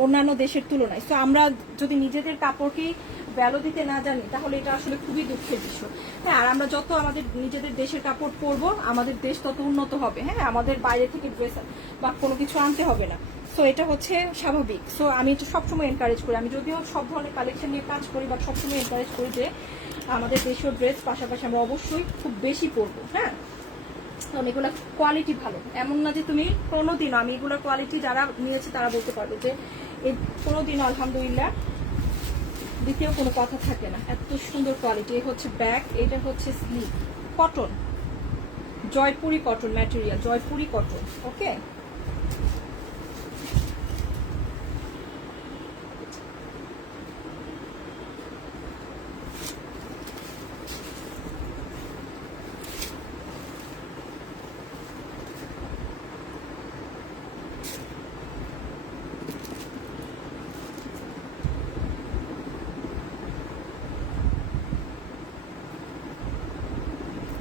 অন্যান্য দেশের তুলনায়। তো আমরা যদি নিজেদের কাপড়কেই ভ্যালু দিতে না জানি, তাহলে এটা আসলে খুবই দুঃখের বিষয়। হ্যাঁ, আর আমরা যত আমাদের নিজেদের দেশের কাপড় পরবো, আমাদের দেশ তত উন্নত হবে। হ্যাঁ, আমাদের বাইরে থেকে ড্রেস বা কোনো কিছু আনতে হবে না। সো এটা হচ্ছে স্বাভাবিক। সো আমি এটা সবসময় এনকারেজ করি, আমি যদিও সব ধরনের কালেকশন নিয়ে কাজ করি, বাট সবসময় এনকারেজ করি যে আমাদের দেশীয় ড্রেস পাশাপাশি আমরা অবশ্যই খুব বেশি পরবো। হ্যাঁ, কারণ এগুলো কোয়ালিটি ভালো, এমন না যে তুমি কোনোদিনও, আমি এগুলোর কোয়ালিটি যারা নিয়েছে তারা বলতে পারবে যে এই কোনোদিনও আলহামদুলিল্লাহ দ্বিতীয় কোনো কথা থাকে না, এত সুন্দর কোয়ালিটি। এই হচ্ছে ব্যাক, এটা হচ্ছে sleeve, cotton, Jaipuri cotton material, Jaipuri cotton. Okay,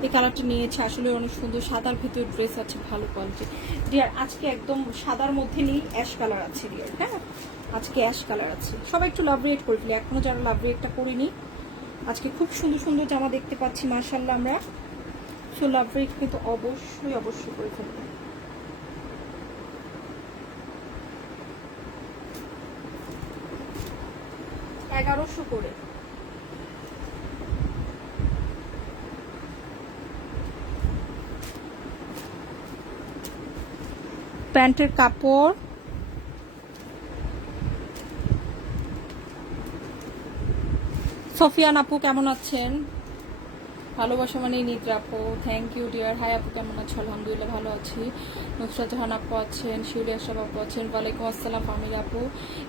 এই কালারটা নিয়েছে, আসলে অনেক সুন্দর, সাদার ভিতরে ড্রেস আছে ভালো কোয়ালিটি। ডিয়ার আজকে একদম সাদার মধ্যে নেই, অ্যাশ কালার আছে ডিয়ার। হ্যাঁ, আজকে অ্যাশ কালার আছে, সবাই একটু লাভ রেট করে ফেলি, এখনো যারা লাভ রেটটা করিনি। আজকে খুব সুন্দর সুন্দর জামা দেখতে পাচ্ছি মাশাআল্লাহ আমরা, সো লাভ রেট কিন্তু অবশ্যই করে ফেলবো। $1100 করে, প্যান্টের কাপড়, সোফিয়ান আপু কেমন আছেন? ভালোবাসা মানে নিদ্রা আপু, থ্যাংক ইউ ডিয়ার। হাই আপু কেমন আছো? আলহামদুলিল্লাহ ভালো আছি। নুসরাত জাহান আপু আছেন, শিউলি আশরাফ আপু আছেন, ওয়ালাইকুম আসসালাম ফামিল আপু।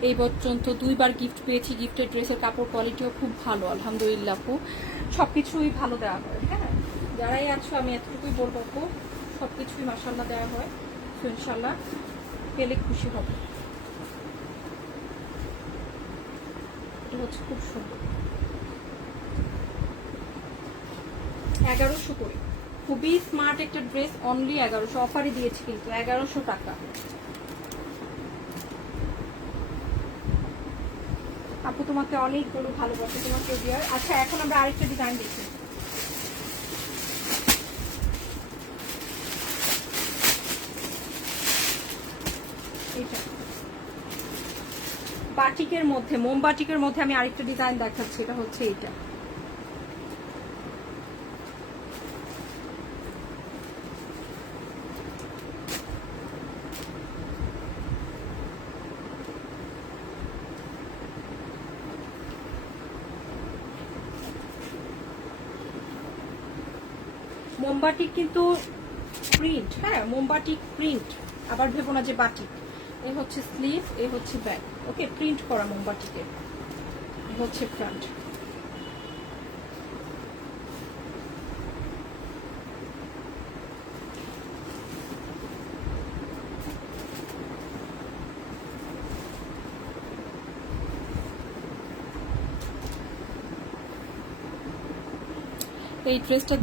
এই পর্যন্ত 2বার গিফট পেয়েছি, গিফটের ড্রেসের কাপড় কোয়ালিটিও খুব ভালো আলহামদুলিল্লাহ আপু, সবকিছুই ভালো দেওয়া হয়। হ্যাঁ, যারাই আছো আমি এতটুকুই বলবো আপু, সবকিছুই মাশাআল্লাহ দেওয়া হয়, তো ইনশাআল্লাহ পেলে খুশি হবে। এটা হচ্ছে খুব সুন্দর, 1100 করে, খুবই স্মার্ট একটা ড্রেস, অনলি 1100, অফারে দিয়েছি কিন্তু 1100 টাকা। আপু তোমাকে অনেকগুলো ভালোবাসে তোমাকে ডিয়ার। আচ্ছা এখন আমরা আরেকটা ডিজাইন দেখি। এটা বাটিকের মধ্যে, মোমবাটিকের মধ্যে আমি আরেকটা ডিজাইন দেখাচ্ছি। এটা হচ্ছে এটা, মোমবাটিক কিন্তু প্রিন্ট, হ্যাঁ মোমবাটিক প্রিন্ট, আবার ভেবো না যে বাটিক। এই হচ্ছে স্লিভ, এই হচ্ছে ব্যাক, ওকে প্রিন্ট করা মোমবাটিকের, এই হচ্ছে ফ্রন্ট। এই ড্রেসটা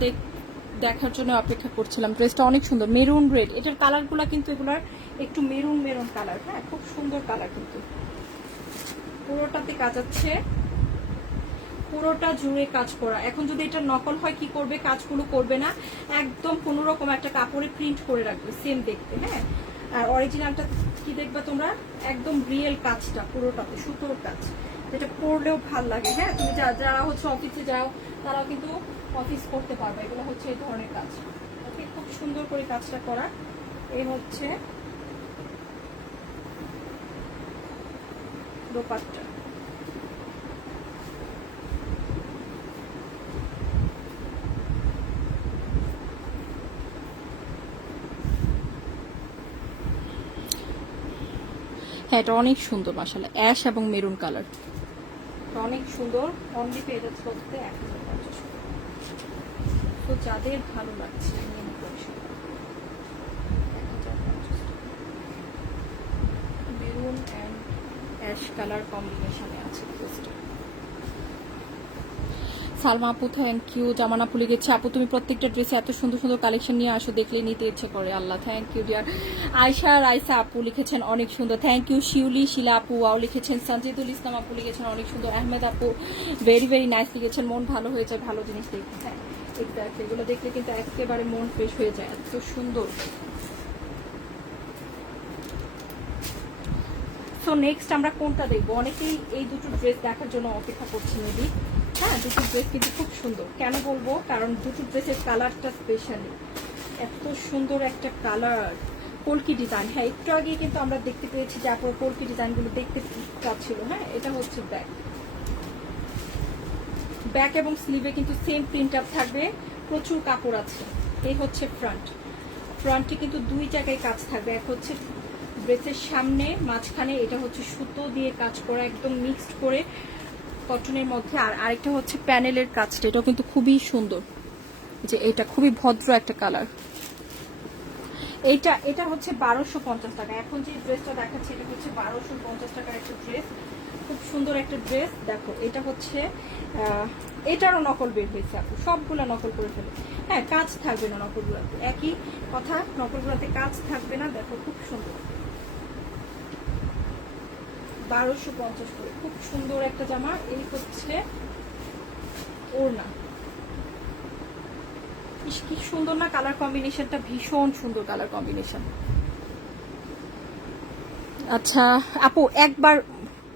দেখার জন্য অপেক্ষা করছিলাম। ড্রেসটা অনেক সুন্দর, মেরুন রেড। এটার কালারগুলো কিন্তু এগুলার একটু মেরুন মেরুন কালার, হ্যাঁ খুব সুন্দর কালার। কিন্তু পুরোটাতে কাজ আছে, পুরোটা জুড়ে কাজ করা। এখন যদি এটা নকল হয় কি করবে, কাজগুলো করবে না, একদম কোনো রকম একটা কাপড়ে প্রিন্ট করে রাখবে সেম দেখতে, হ্যাঁ। আর অরিজিনালটা কি দেখবে তোমরা, একদম রিয়েল কাজটা পুরোটাতে সুতোর কাজ, যেটা পরলেও ভাল লাগে, হ্যাঁ। তুমি যারা হচ্ছে অফিসে যাও তারাও কিন্তু অফিস করতে পারবে, এগুলো হচ্ছে এই ধরনের কাজ, ওকে খুব সুন্দর করে কাজটা করা। এই হচ্ছে দোপাট্টা। হ্যাঁ এটা অনেক সুন্দর মাশাআল্লাহ, অ্যাশ এবং মেরুন কালার, অনেক সুন্দর। অনলি পেয়ে যাচ্ছে হচ্ছে 1050। তো যাদের ভালো লাগছে নিয়ে নিতে পারো। 1050 মেরুন অ্যান্ড অ্যাশ কালার কম্বিনেশনে আছে ড্রেসটা। সালমা আপু থ্যাংক ইউ। জামানা আপু লিখেছে, আপু তুমি প্রত্যেকটা ড্রেসে এত সুন্দর সুন্দর কালেকশন নিয়ে আসো, দেখলে নিতে ইচ্ছে করে। Allah thank you dear. Ayesha Raisa আপু লিখেছেন অনেক সুন্দর, থ্যাংক ইউ। শিউলি শিলা আপু ওয়াও লিখেছেন। সঞ্জিদুল ইসলাম আপু লিখেছেন অনেক সুন্দর। আহমেদ আপু ভেরি ভেরি নাইস লিখেছেন, মন ভালো হয়ে যায় ভালো জিনিস দেখে, হ্যাঁ এক্স্যাক্টলি, এগুলো দেখলে কিন্তু একেবারে মন ফ্রেশ হয়ে যায়, এত সুন্দর। সো নেক্সট আমরা কোনটা দেখবো, অনেকেই এই দুটো ড্রেস দেখার জন্য অপেক্ষা করছি মেবি, হ্যাঁ দুটো ড্রেস কিন্তু খুব সুন্দর। কেন বলবো, কারণ দুটো ড্রেসের কালারটা স্পেশালি, এত সুন্দর একটা কালার, কলকি ডিজাইন। হ্যাঁ একটু আগে কিন্তু আমরা দেখতে পেয়েছি যে আপনার কলকি ডিজাইনগুলো দেখতে চাচ্ছিল, হ্যাঁ এটা হচ্ছে ব্যাক, ব্যাক এবং স্লিভে কিন্তু সেম প্রিন্ট আপ থাকবে, প্রচুর কাপড় আছে। এই হচ্ছে ফ্রন্ট, ফ্রন্টে কিন্তু দুই জায়গায় কাজ থাকবে, এক হচ্ছে ড্রেসের সামনে মাঝখানে, এটা হচ্ছে সুতো দিয়ে কাজ করা একদম মিক্সড করে কটনের মধ্যে, আর আরেকটা হচ্ছে প্যানেলের কাজটা, এটাও কিন্তু খুবই সুন্দর, যে এটা খুবই ভদ্র একটা কালার। এটা হচ্ছে 1250 টাকা। এখন যে ড্রেসটা দেখাচ্ছে এটা হচ্ছে 1250 টাকার একটা ড্রেস, খুব সুন্দর একটা ড্রেস। দেখো এটা হচ্ছে এটারও নকল বের হয়েছে আপু, সবগুলো নকল করে ফেলে, হ্যাঁ কাজ থাকবে না নকলগুলোতে, একই কথা নকলগুলোতে কাজ থাকবে না। দেখো খুব সুন্দর, 1250 করে, খুব সুন্দর একটা জামা। এই হচ্ছে ওড়না, কি সুন্দর না কালার কম্বিনেশনটা, ভীষণ সুন্দর কালার কম্বিনেশন। আচ্ছা আপু একবার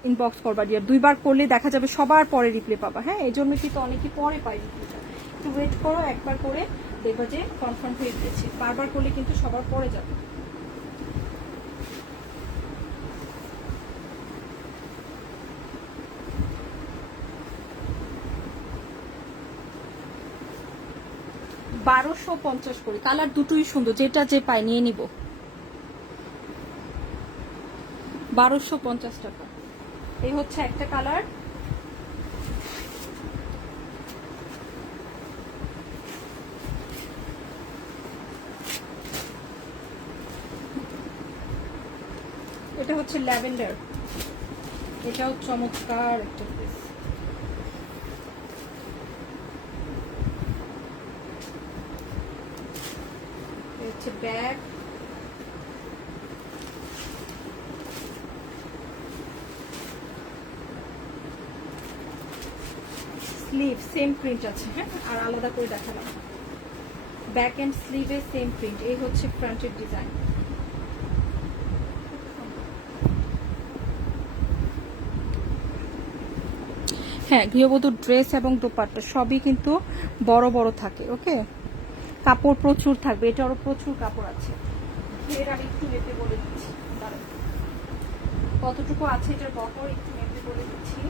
ইনবক্স করবা ডিয়ার, দুইবার করলে দেখা যাবে সবার পরে রিপ্লে পাবা, হ্যাঁ এই জন্য কিন্তু অনেকেই পরে পাই রিপ্লেটা, একটু ওয়েট করো, একবার করে দেখবা যে কনফার্ম হয়ে গেছে, বারবার করলে কিন্তু সবার পরে যাবে। $1250 করে, কালার দুটোই সুন্দর, যেটা যে পাই নিয়ে নিব। 1250 টাকা। এই হচ্ছে একটা কালার, এটা হচ্ছে ল্যাভেন্ডার, এটাও চমৎকার একটা ড্রেস। হচ্ছে ব্যাগ, স্লিভ সেম প্রিন্ট আছে, হ্যাঁ, আর আলাদা করে দেখালাম। ব্যাক এন্ড স্লিভে সেম প্রিন্ট। এই হচ্ছে ফ্রন্টের ডিজাইন। হ্যাঁ, গৃহবধূর ড্রেস এবং দোপাট্টা সবই কিন্তু বড় বড় থাকে। ওকে, কাপড় প্রচুর থাকবে, এটা আরো প্রচুর কাপড় আছে। এর আমি একটু মেপে বলে দিচ্ছি, দাঁড়ান কতটুকু আছে এটার বহর একটু মেপে বলে দিচ্ছি।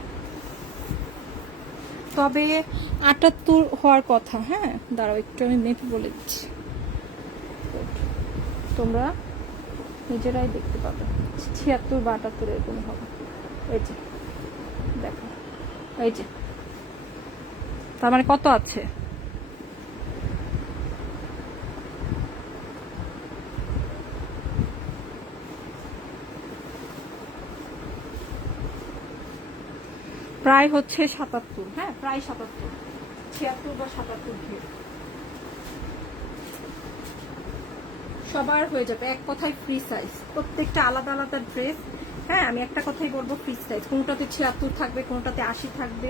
তবে ৭৮ হওয়ার কথা। হ্যাঁ, দাঁড়াও একটু আমি মেপে বলে দিচ্ছি, তোমরা নিজেরাই দেখতে পাবে। ৭৬ বা ৭৮ এরকম হবে। এই যে দেখো, এই যে, তার মানে কত আছে? প্রায় হচ্ছে ৭৭। হ্যাঁ, প্রায় ৭৭, ৭৬ বা ৭৭ ঘের সবার হয়ে যাবে। এক কথায় ফ্রি সাইজ, প্রত্যেকটা আলাদা আলাদা ড্রেস। হ্যাঁ, আমি একটা কথাই বলবো, ফ্রি সাইজ। কোনটাতে ৭৬ থাকবে, কোনটাতে ৮০ থাকবে,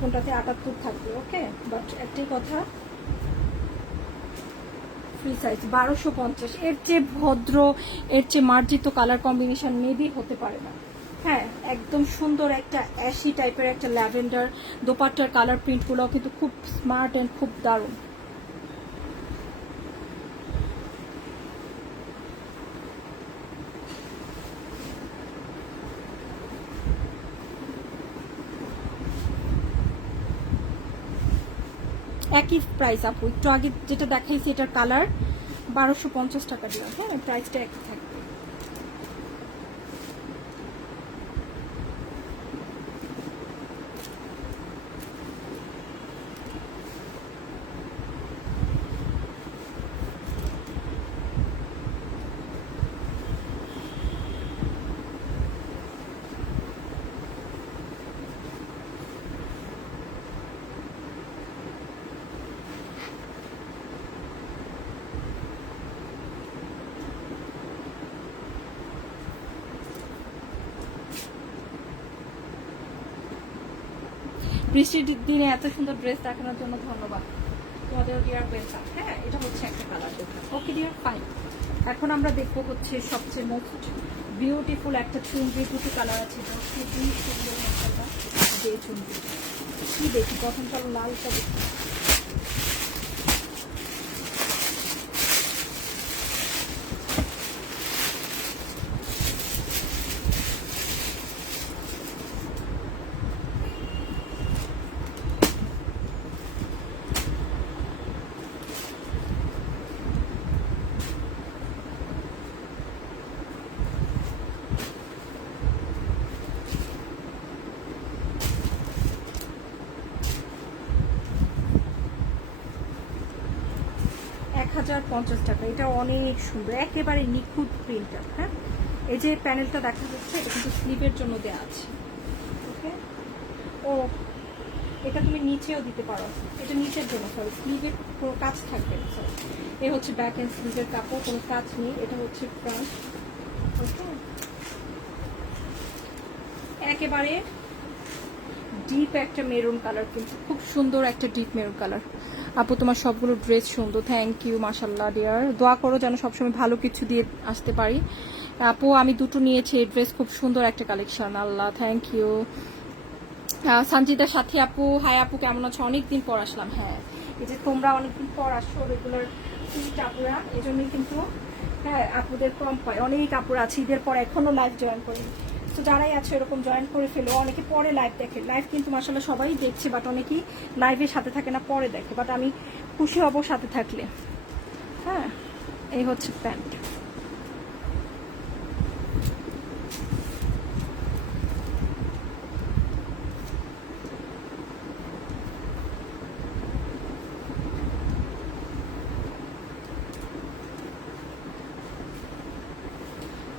কোনটাতে ৭৮ থাকবে। ওকে, বাট একটাই কথা, ফ্রি সাইজ ১২৫০। এর চেয়ে ভদ্র, এর চেয়ে মার্জিত কালার কম্বিনেশন মেবি হতে পারে না। হ্যাঁ, একদম সুন্দর একটা অ্যাশি টাইপের একটা ল্যাভেন্ডার। দোপাট্টার কালার প্রিন্টগুলো কিন্তু খুব স্মার্ট অ্যান্ড খুব দারুণ। একই প্রাইস আপু, একটু আগে যেটা দেখাইছি এটার কালার ১২৫০ টাকা দিলাম। হ্যাঁ, প্রাইসটা একই থাকবে। বৃষ্টির দিনে এত সুন্দর ড্রেস দেখানোর জন্য ধন্যবাদ তোমাদের, ডিয়ার ওয়েলকাম। হ্যাঁ, এটা হচ্ছে একটা কালার। Okay dear, fine. এখন আমরা দেখবো হচ্ছে সবচেয়ে মোস্ট বিউটিফুল একটা চুনরি। দুটো কালার আছে, খুবই সুন্দর একটা যে চুনরি। কি দেখি প্রথম, চলো লালটা দেখি। ৳১,০৫০ টাকা। এটা অনেক সুন্দর, একেবারে নিখুঁত প্রিন্টার। হ্যাঁ, এই যে প্যানেলটা দেখা যাচ্ছে, এটা কিন্তু স্লিভের জন্য দেওয়া আছে। ওকে, ও এটা তুমি নিচেও দিতে পারো, এটা নিচের জন্য, সরি স্লিভের কোনো কাজ থাকবে না। সরি, এ হচ্ছে ব্যাক এন্ড স্লিভের কাপড়, কোনো কাজ নেই। এটা হচ্ছে ফ্রন্ট। ওকে, একেবারে ডিপ একটা মেরুন কালার, কিন্তু খুব সুন্দর একটা ডিপ মেরুন কালার। আপু তোমার সবগুলো ড্রেস সুন্দর, থ্যাংক ইউ, মাশাল্লাহ ডিয়ার। দোয়া করো যেন সবসময় ভালো কিছু দিয়ে আসতে পারি। আপু আমি দুটো নিয়েছি, এই ড্রেস খুব সুন্দর একটা কালেকশন। Allah, thank you. সঞ্জিতার সাথে আপু, হাই আপু, কেমন আছো? অনেকদিন পর আসলাম। হ্যাঁ, এই যে তোমরা অনেকদিন পর আসছো রেগুলার আপুরা, এই জন্যই কিন্তু হ্যাঁ আপুদের কম পায়। অনেক আপুরা আছে ঈদের পর এখনো লাইভ জয়েন করিনি। তো যারাই আছে এরকম জয়েন করে ফেলো। অনেকে পরে লাইভ দেখে, লাইভ কিন্তু মাশাআল্লাহ সবাই দেখছে, বাট অনেকেই লাইভের সাথে থাকে না, পরে দেখে। বাট আমি খুশি হব সাথে থাকলে। হ্যাঁ, এই হচ্ছে প্যান্ট।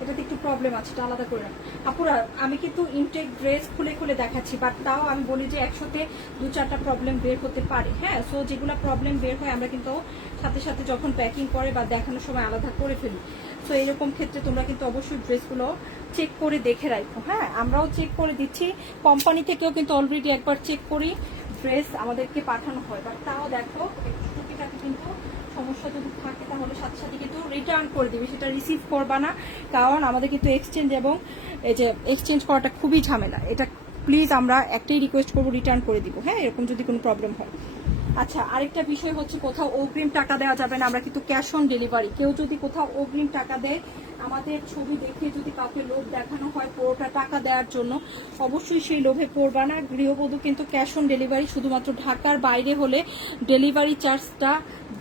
এটাতে একটু প্রবলেম আছে, এটা আলাদা করে রাখ আপুরা। আমি কিন্তু ইনটেক ড্রেস খুলে খুলে দেখাচ্ছি, বাট তাও আমি বলি যে ১০০-তে ২-৪টা প্রবলেম বের হতে পারে। হ্যাঁ, সো যেগুলো প্রবলেম বের হয় আমরা কিন্তু সাথে সাথে যখন প্যাকিং করে বা দেখানোর সময় আলাদা করে ফেলি। সো এরকম ক্ষেত্রে তোমরা কিন্তু অবশ্যই ড্রেসগুলো চেক করে দেখে রাখো। হ্যাঁ, আমরাও চেক করে দিচ্ছি, কোম্পানি থেকেও কিন্তু অলরেডি একবার চেক করি ড্রেস আমাদেরকে পাঠানো হয়, বাট তাও দেখো একটু টুকিটাকি কিন্তু সমস্যা যদি থাকে তাহলে সাথে সাথে কিন্তু রিটার্ন করে দিবে, সেটা রিসিভ করবা না, কারণ আমাদের কিন্তু এক্সচেঞ্জ এবং এই যে এক্সচেঞ্জ করাটা খুবই ঝামেলা। এটা প্লিজ আমরা একটাই রিকোয়েস্ট করবো, রিটার্ন করে দিব, হ্যাঁ, এরকম যদি কোনো প্রবলেম হয়। আচ্ছা, আরেকটা বিষয় হচ্ছে কোথাও অগ্রিম টাকা দেওয়া যাবে না, আমরা কিন্তু ক্যাশ অন ডেলিভারি। কেউ যদি কোথাও অগ্রিম টাকা দেয়, আমাদের ছবি দেখে যদি কাউকে লোভ দেখানো হয় পুরোটা টাকা দেওয়ার জন্য, অবশ্যই সেই লোভে পড়বা না। গৃহবধূ কিন্তু ক্যাশ অন ডেলিভারি, শুধুমাত্র ঢাকার বাইরে হলে ডেলিভারি চার্জটা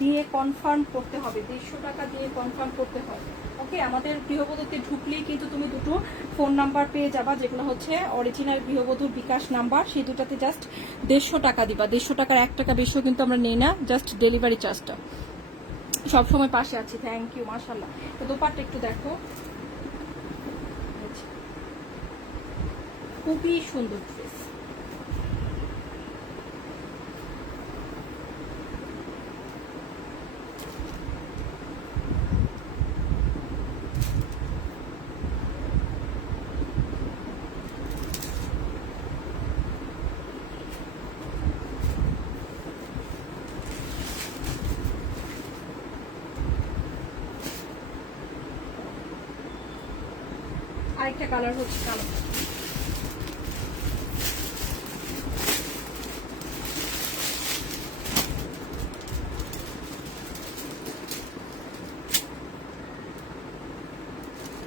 দিয়ে কনফার্ম করতে হবে, 150 টাকা দিয়ে কনফার্ম করতে হয়। ওকে, আমাদের গৃহবধূতে ঢুকলেই কিন্তু তুমি দুটো ফোন নাম্বার পেয়ে যাবা, যেগুলো হচ্ছে অরিজিনাল গৃহবধূর বিকাশ নাম্বার, সেই দুটাতে জাস্ট 150 টাকা দিবা। 150 টাকার 1 টাকা বেশিও কিন্তু আমরা নেই না, জাস্ট ডেলিভারি চার্জটা। সবসময় পাশে আছি, থ্যাংক ইউ, মাশাআল্লাহ। তো দোপাট্টা একটু দেখো, খুবই সুন্দর ড্রেস। আরেকটা কালার হচ্ছে কালো,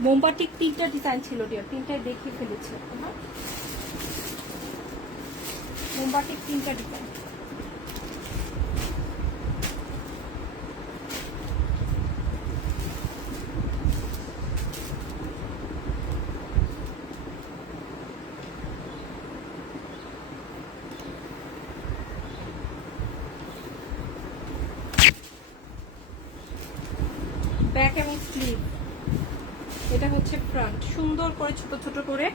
মোমবাটিক 3টা ডিজাইন ছিল ডিয়ার, 3টাই দেখিয়ে ফেলেছি। মোমবাটিক 3টা ডিজাইন। ব্যাক এবং স্লিভ, এটা হচ্ছে ফ্রন্ট, সুন্দর করে ছোট ছোট করে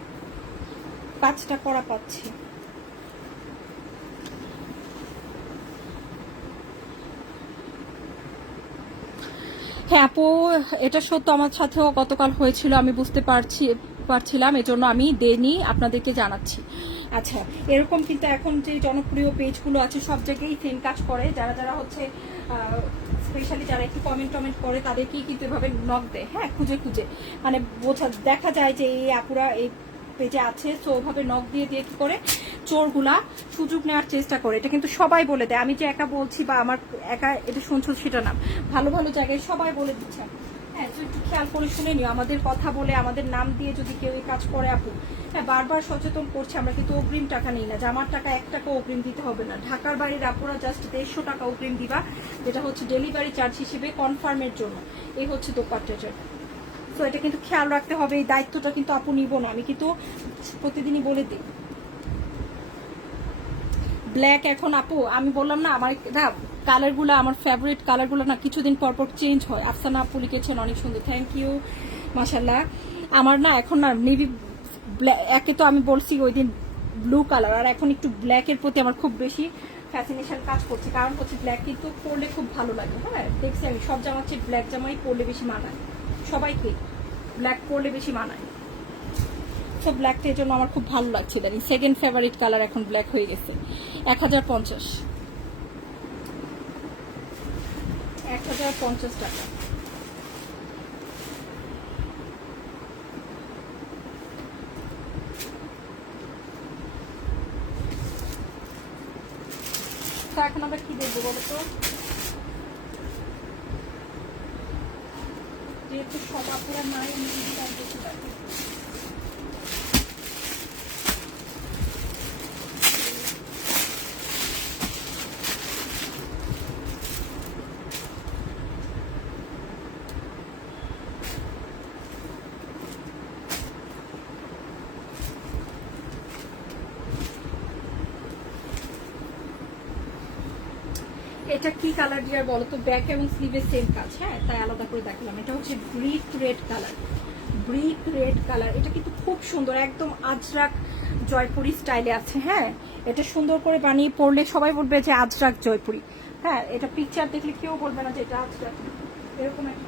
কাজটা করা পাচ্ছি। হ্যাঁ আপু, এটা সত্য, আমার সাথেও গতকাল হয়েছিল, আমি বুঝতে পারছিলাম, এজন্য আমি দেইনি, আপনাদেরকে জানাচ্ছি। আচ্ছা, এরকম কিন্তু এখন যে জনপ্রিয় পেজগুলো আছে সব জায়গায় সেম কাজ করে, যারা যারা হচ্ছে স্পেশালি যারা একটু কমেন্ট করে তাদেরকেই কিন্তু এভাবে নক দেয়, হ্যাঁ, খুঁজে খুঁজে, মানে দেখা যায় যে এই আপুরা এই পেজে আছে, তো ওভাবে নক দিয়ে দিয়ে কি করে চোরগুলা সুযোগ নেওয়ার চেষ্টা করে। এটা কিন্তু সবাই বলে দেয়, আমি যে একা বলছি বা আমার একা এটা শুনছো সেটা না, ভালো ভালো জায়গায় সবাই বলে দিচ্ছে। হ্যাঁ, তো একটু খেয়াল করে শুনে নিও, আমাদের কথা বলে আমাদের নাম দিয়ে যদি কেউ এই কাজ করে আপু, হ্যাঁ, বারবার সচেতন করছে, আমরা কিন্তু অগ্রিম টাকা নিই না, জামার টাকা 1 টাকা অগ্রিম দিতে হবে না। ঢাকার বাড়ির আপুরা জাস্ট 150 টাকা অগ্রিম দিবা, যেটা হচ্ছে ডেলিভারি চার্জ হিসেবে কনফার্মের জন্য। এই হচ্ছে দোপাট্টাটা। তো এটা কিন্তু খেয়াল রাখতে হবে, এই দায়িত্বটা কিন্তু আপু নিব না, আমি কিন্তু প্রতিদিনই বলে দিই। ব্ল্যাক এখন আপু আমি বললাম না, আমার কালারগুলো, আমার ফেভারিট কালারগুলো না কিছুদিন পর পর চেঞ্জ হয়। আফসানা আপু লিখেছেন অনেক সুন্দর, থ্যাংক ইউ, মাশাল্লাহ। আমার না এখন না নেভি একে তো আমি বলছি ওই দিন ব্লু কালার, আর এখন একটু ব্ল্যাকের প্রতি আমার খুব বেশি ফ্যাসিনেশন কাজ করছে, কারণ হচ্ছে ব্ল্যাক কিন্তু পরলে খুব ভালো লাগে। হ্যাঁ, দেখছি আমি সব জামা হচ্ছে ব্ল্যাক জামাই পরলে বেশি মানায়, সবাইকে ব্ল্যাক পরলে বেশি মানায়। সো ব্ল্যাকটা এর জন্য আমার খুব ভালো লাগছে, জানি সেকেন্ড ফেভারিট কালার এখন ব্ল্যাক হয়ে গেছে। 1050 টাকা। তো এখন আমরা কি দেখবো বলো তো, যেহেতু সব আপুরা নাই, আমি যদি তার বেশি দেখি। এটা কি কালার ডিয়ার বলো তো, ব্যাক এবং স্লিভের সেম কাজ, হ্যাঁ, তাই আলাদা করে দেখালাম। এটা হচ্ছে brick red colour, brick red colour, এটা কিন্তু খুব সুন্দর, একদম আজরাক জয়পুরি স্টাইলে আছে। হ্যাঁ, এটা সুন্দর করে বানিয়ে পরলে সবাই বলবে যে আজরাক জয়পুরি। হ্যাঁ, এটা পিকচার দেখলে কেউ বলবে না যে এটা আজরাক, এরকম একটা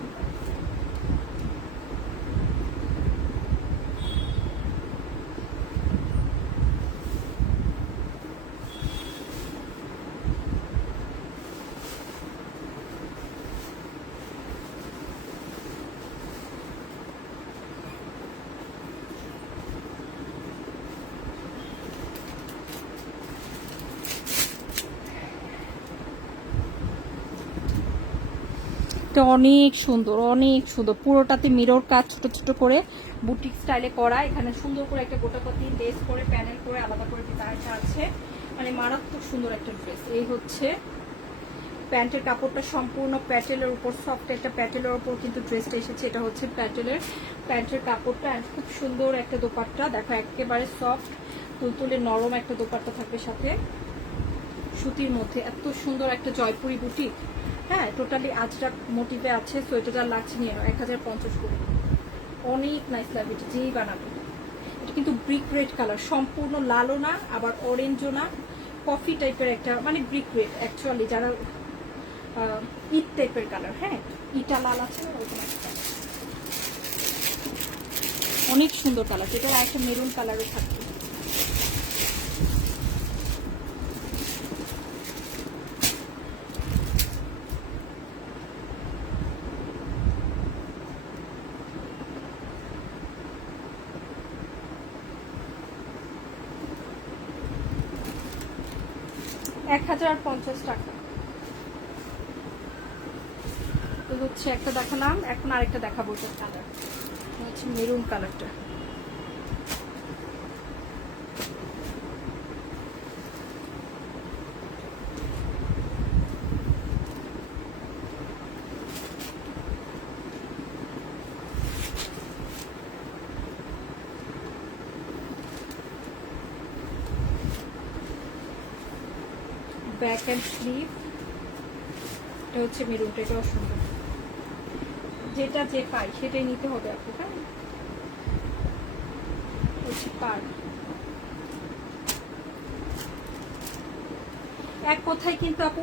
এটা অনেক সুন্দর, অনেক সুন্দর। পুরোটাতে মিরর কাজ ছোট ছোট করে বুটিক স্টাইলে করা। এখানে সুন্দর করে একটা গোটাপতি লেস করে প্যানেল করে আলাদা করে ডিজাইনটা আছে, মানে মারাত্মক সুন্দর একটা ড্রেস। এই হচ্ছে প্যান্টের কাপড়টা সম্পূর্ণ প্যাটেলের উপর, সফট একটা প্যাটেলের উপর কিন্তু ড্রেসটা এসেছে। এটা হচ্ছে প্যাটেলের প্যান্টের কাপড়টা, অ্যান্ড খুব সুন্দর একটা দোপাট্টা। দেখো একেবারে সফট তুলতুলে নরম একটা দোপাট্টা থাকবে সাথে সুতির মধ্যে। এত সুন্দর একটা জয়পুরি বুটিক, হ্যাঁ টোটালি আজরাক মোটিভে আছে। সো এটা যা লাগছে নিয়ে 1050 করে, অনেক নাইস লাগবে। এটা যেই বানাবে। এটা কিন্তু ব্রিক রেড কালার, সম্পূর্ণ লালও না আবার অরেঞ্জও না, কফি টাইপের একটা, মানে ব্রিক রেড অ্যাকচুয়ালি, যারা ইট টাইপের কালার, হ্যাঁ ইটা লাল আছে না ওরকম একটা কালার। অনেক সুন্দর কালার। এটা একটা মেরুন কালারও থাকবে। $1050 টাকা। তো হচ্ছে একটা দেখালাম, এখন আরেকটা দেখাবো। এটা কালার হচ্ছে মেরুন কালারটা। ব্যাক অ্যান্ড স্লিভ, এটা হচ্ছে মেরুনটা, এটাও সুন্দর। যেটা যে পাই সেটাই নিতে হবে আপু, হ্যাঁ হচ্ছে পার। এক কথায় কিন্তু আপু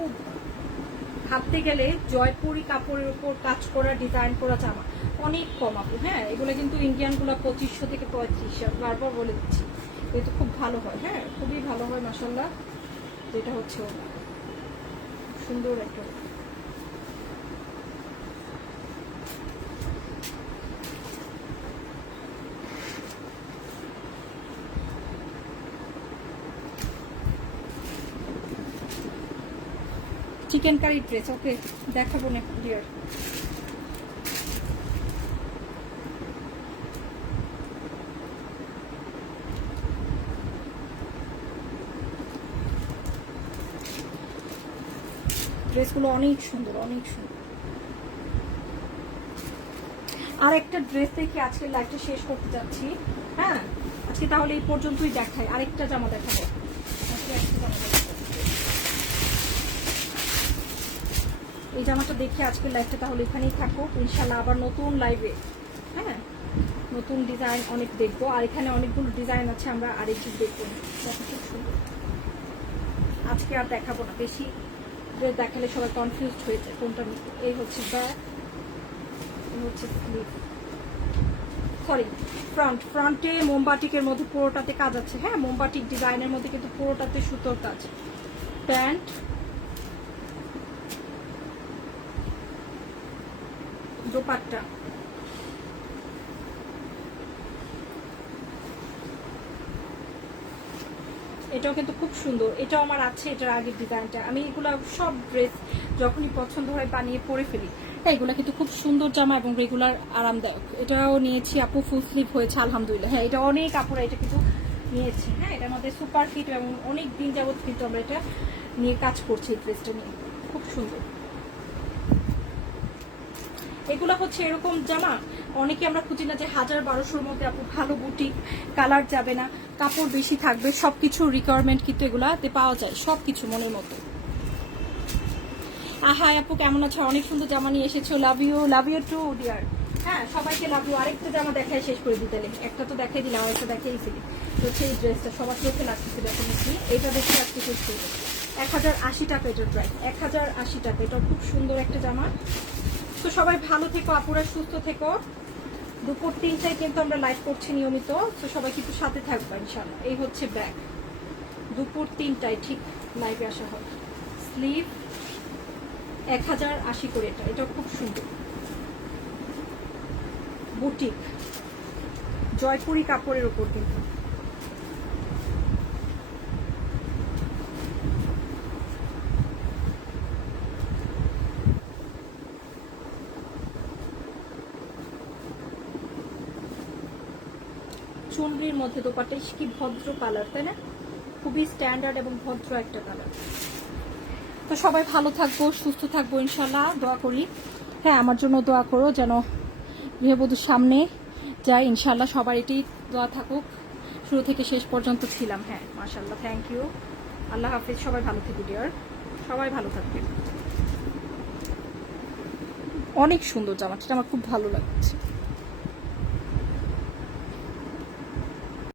ভাবতে গেলে জয়পুরি কাপড়ের উপর কাজ করা, ডিজাইন করা জামা অনেক কম আপু। হ্যাঁ এগুলো কিন্তু ইন্ডিয়ানগুলো 2500 থেকে 3500, বারবার বলে দিচ্ছি। কিন্তু খুব ভালো হয়, হ্যাঁ খুবই ভালো হয় মাশাআল্লাহ। যেটা হচ্ছে সুন্দর একটা চিকেন কারি ড্রেস। ওকে দেখাবো না ডিয়ার। ড্রেসগুলো অনেক সুন্দর, অনেক সুন্দর। আর একটা ড্রেস দেখে আজকে লাইভটা শেষ করতে যাচ্ছি। হ্যাঁ আজকে তাহলে এই পর্যন্তই দেখাই। আরেকটা জামা দেখাবো। এই জামাটা দেখে আজকের লাইভটা তাহলে এখানেই থাকুক। ইনশাল্লাহ আবার নতুন লাইভে, হ্যাঁ নতুন ডিজাইন অনেক দেখবো। আর এখানে অনেকগুলো ডিজাইন আছে, আমরা আরেকটু দেখবো। খুব সুন্দর। আজকে আর দেখাবো না বেশি ড্রেস দেখালে সবাই কনফিউজড হয়ে যায় কোনটা নিতে। এই হচ্ছে ব্যাক, এই হচ্ছে স্লিভ, সরি ফ্রন্টে মোমবাটিকের মধ্যে পুরোটাতে কাজ আছে। হ্যাঁ মোমবাটিক ডিজাইনের মধ্যে কিন্তু পুরোটাতে সুতোর কাজ। প্যান্ট, দোপাট্টা, এটাও কিন্তু খুব সুন্দর। এটাও আমার আছে, এটার আগের ডিজাইনটা। আমি এগুলো সব ড্রেস যখনই পছন্দ হয় বানিয়ে পরে ফেলি। এগুলো কিন্তু খুব সুন্দর জামা এবং রেগুলার আরামদায়ক। এটাও নিয়েছি আপু, ফুল স্লিভ হয়েছে আলহামদুলিল্লাহ। হ্যাঁ এটা অনেক আপুরা এটা কিন্তু নিয়েছে। হ্যাঁ এটার মধ্যে সুপার ফিট এবং অনেক দিন যাবত কিন্তু আমরা এটা নিয়ে কাজ করছি। এই ড্রেসটা নিয়ে খুব সুন্দর। এগুলো হচ্ছে এরকম জামা অনেকে আমরা খুঁজি না যে 1000-1200-র মধ্যে আপু ভালো বুটিক, কালার যাবে না, কাপড় বেশি থাকবে, সবকিছু রিকোয়ারমেন্ট কিন্তু এগুলাতে পাওয়া যায়, সবকিছু মনের মতো। হাই আপু কেমন আছো? অনেক সুন্দর জামা নিয়ে এসেছো। Love you too dear. হ্যাঁ সবাইকে লাভ ইউ। আরেকটা জামা দেখায় শেষ করে দিতে। একটা তো দেখাই দিলাম, আরেকটা দেখিয়েছিলি। তো সেই ড্রেসটা সবার চোখে লাগতেছে ডেফিনেটলি। এটা দেখে আজকে শেষ করবো। 1080 টাকা এটার প্রাইস, 1080 টাকা। এটা খুব সুন্দর একটা জামা। তো সবাই ভালো থেকো আপুরা, সুস্থ থেকো। দুপুর 3টায় কিন্তু আমরা লাইভ করছি নিয়মিত। তো সবাই কিন্তু সাথে থাকবে ইনশাআল্লাহ। এই হচ্ছে ব্যাগ, দুপুর 3টায় ঠিক লাইভে আসা হবে। স্লিভ 1080 করে। এটা খুব সুন্দর বুটিক জয়পুরি কাপড়ের উপর কিন্তু। চুনরির মধ্যে দোপাট্টা, কি ভদ্র কালার, তাই না? খুবই স্ট্যান্ডার্ড এবং ভদ্র একটা কালার। তো সবাই ভালো থাকবো, সুস্থ থাকবো ইনশাল্লাহ, দোয়া করি। হ্যাঁ, আমার জন্য দোয়া করো যেন গৃহবধূর সামনে যাই ইনশাল্লাহ। সবার এটি দোয়া থাকুক, শুরু থেকে শেষ পর্যন্ত ছিলাম। হ্যাঁ মাশাল্লাহ, থ্যাংক ইউ। আল্লাহ হাফিজ, সবাই ভালো থাকবে ডিয়ার, সবাই ভালো থাকবে। অনেক সুন্দর জামাটা, আমার খুব ভালো লাগছে।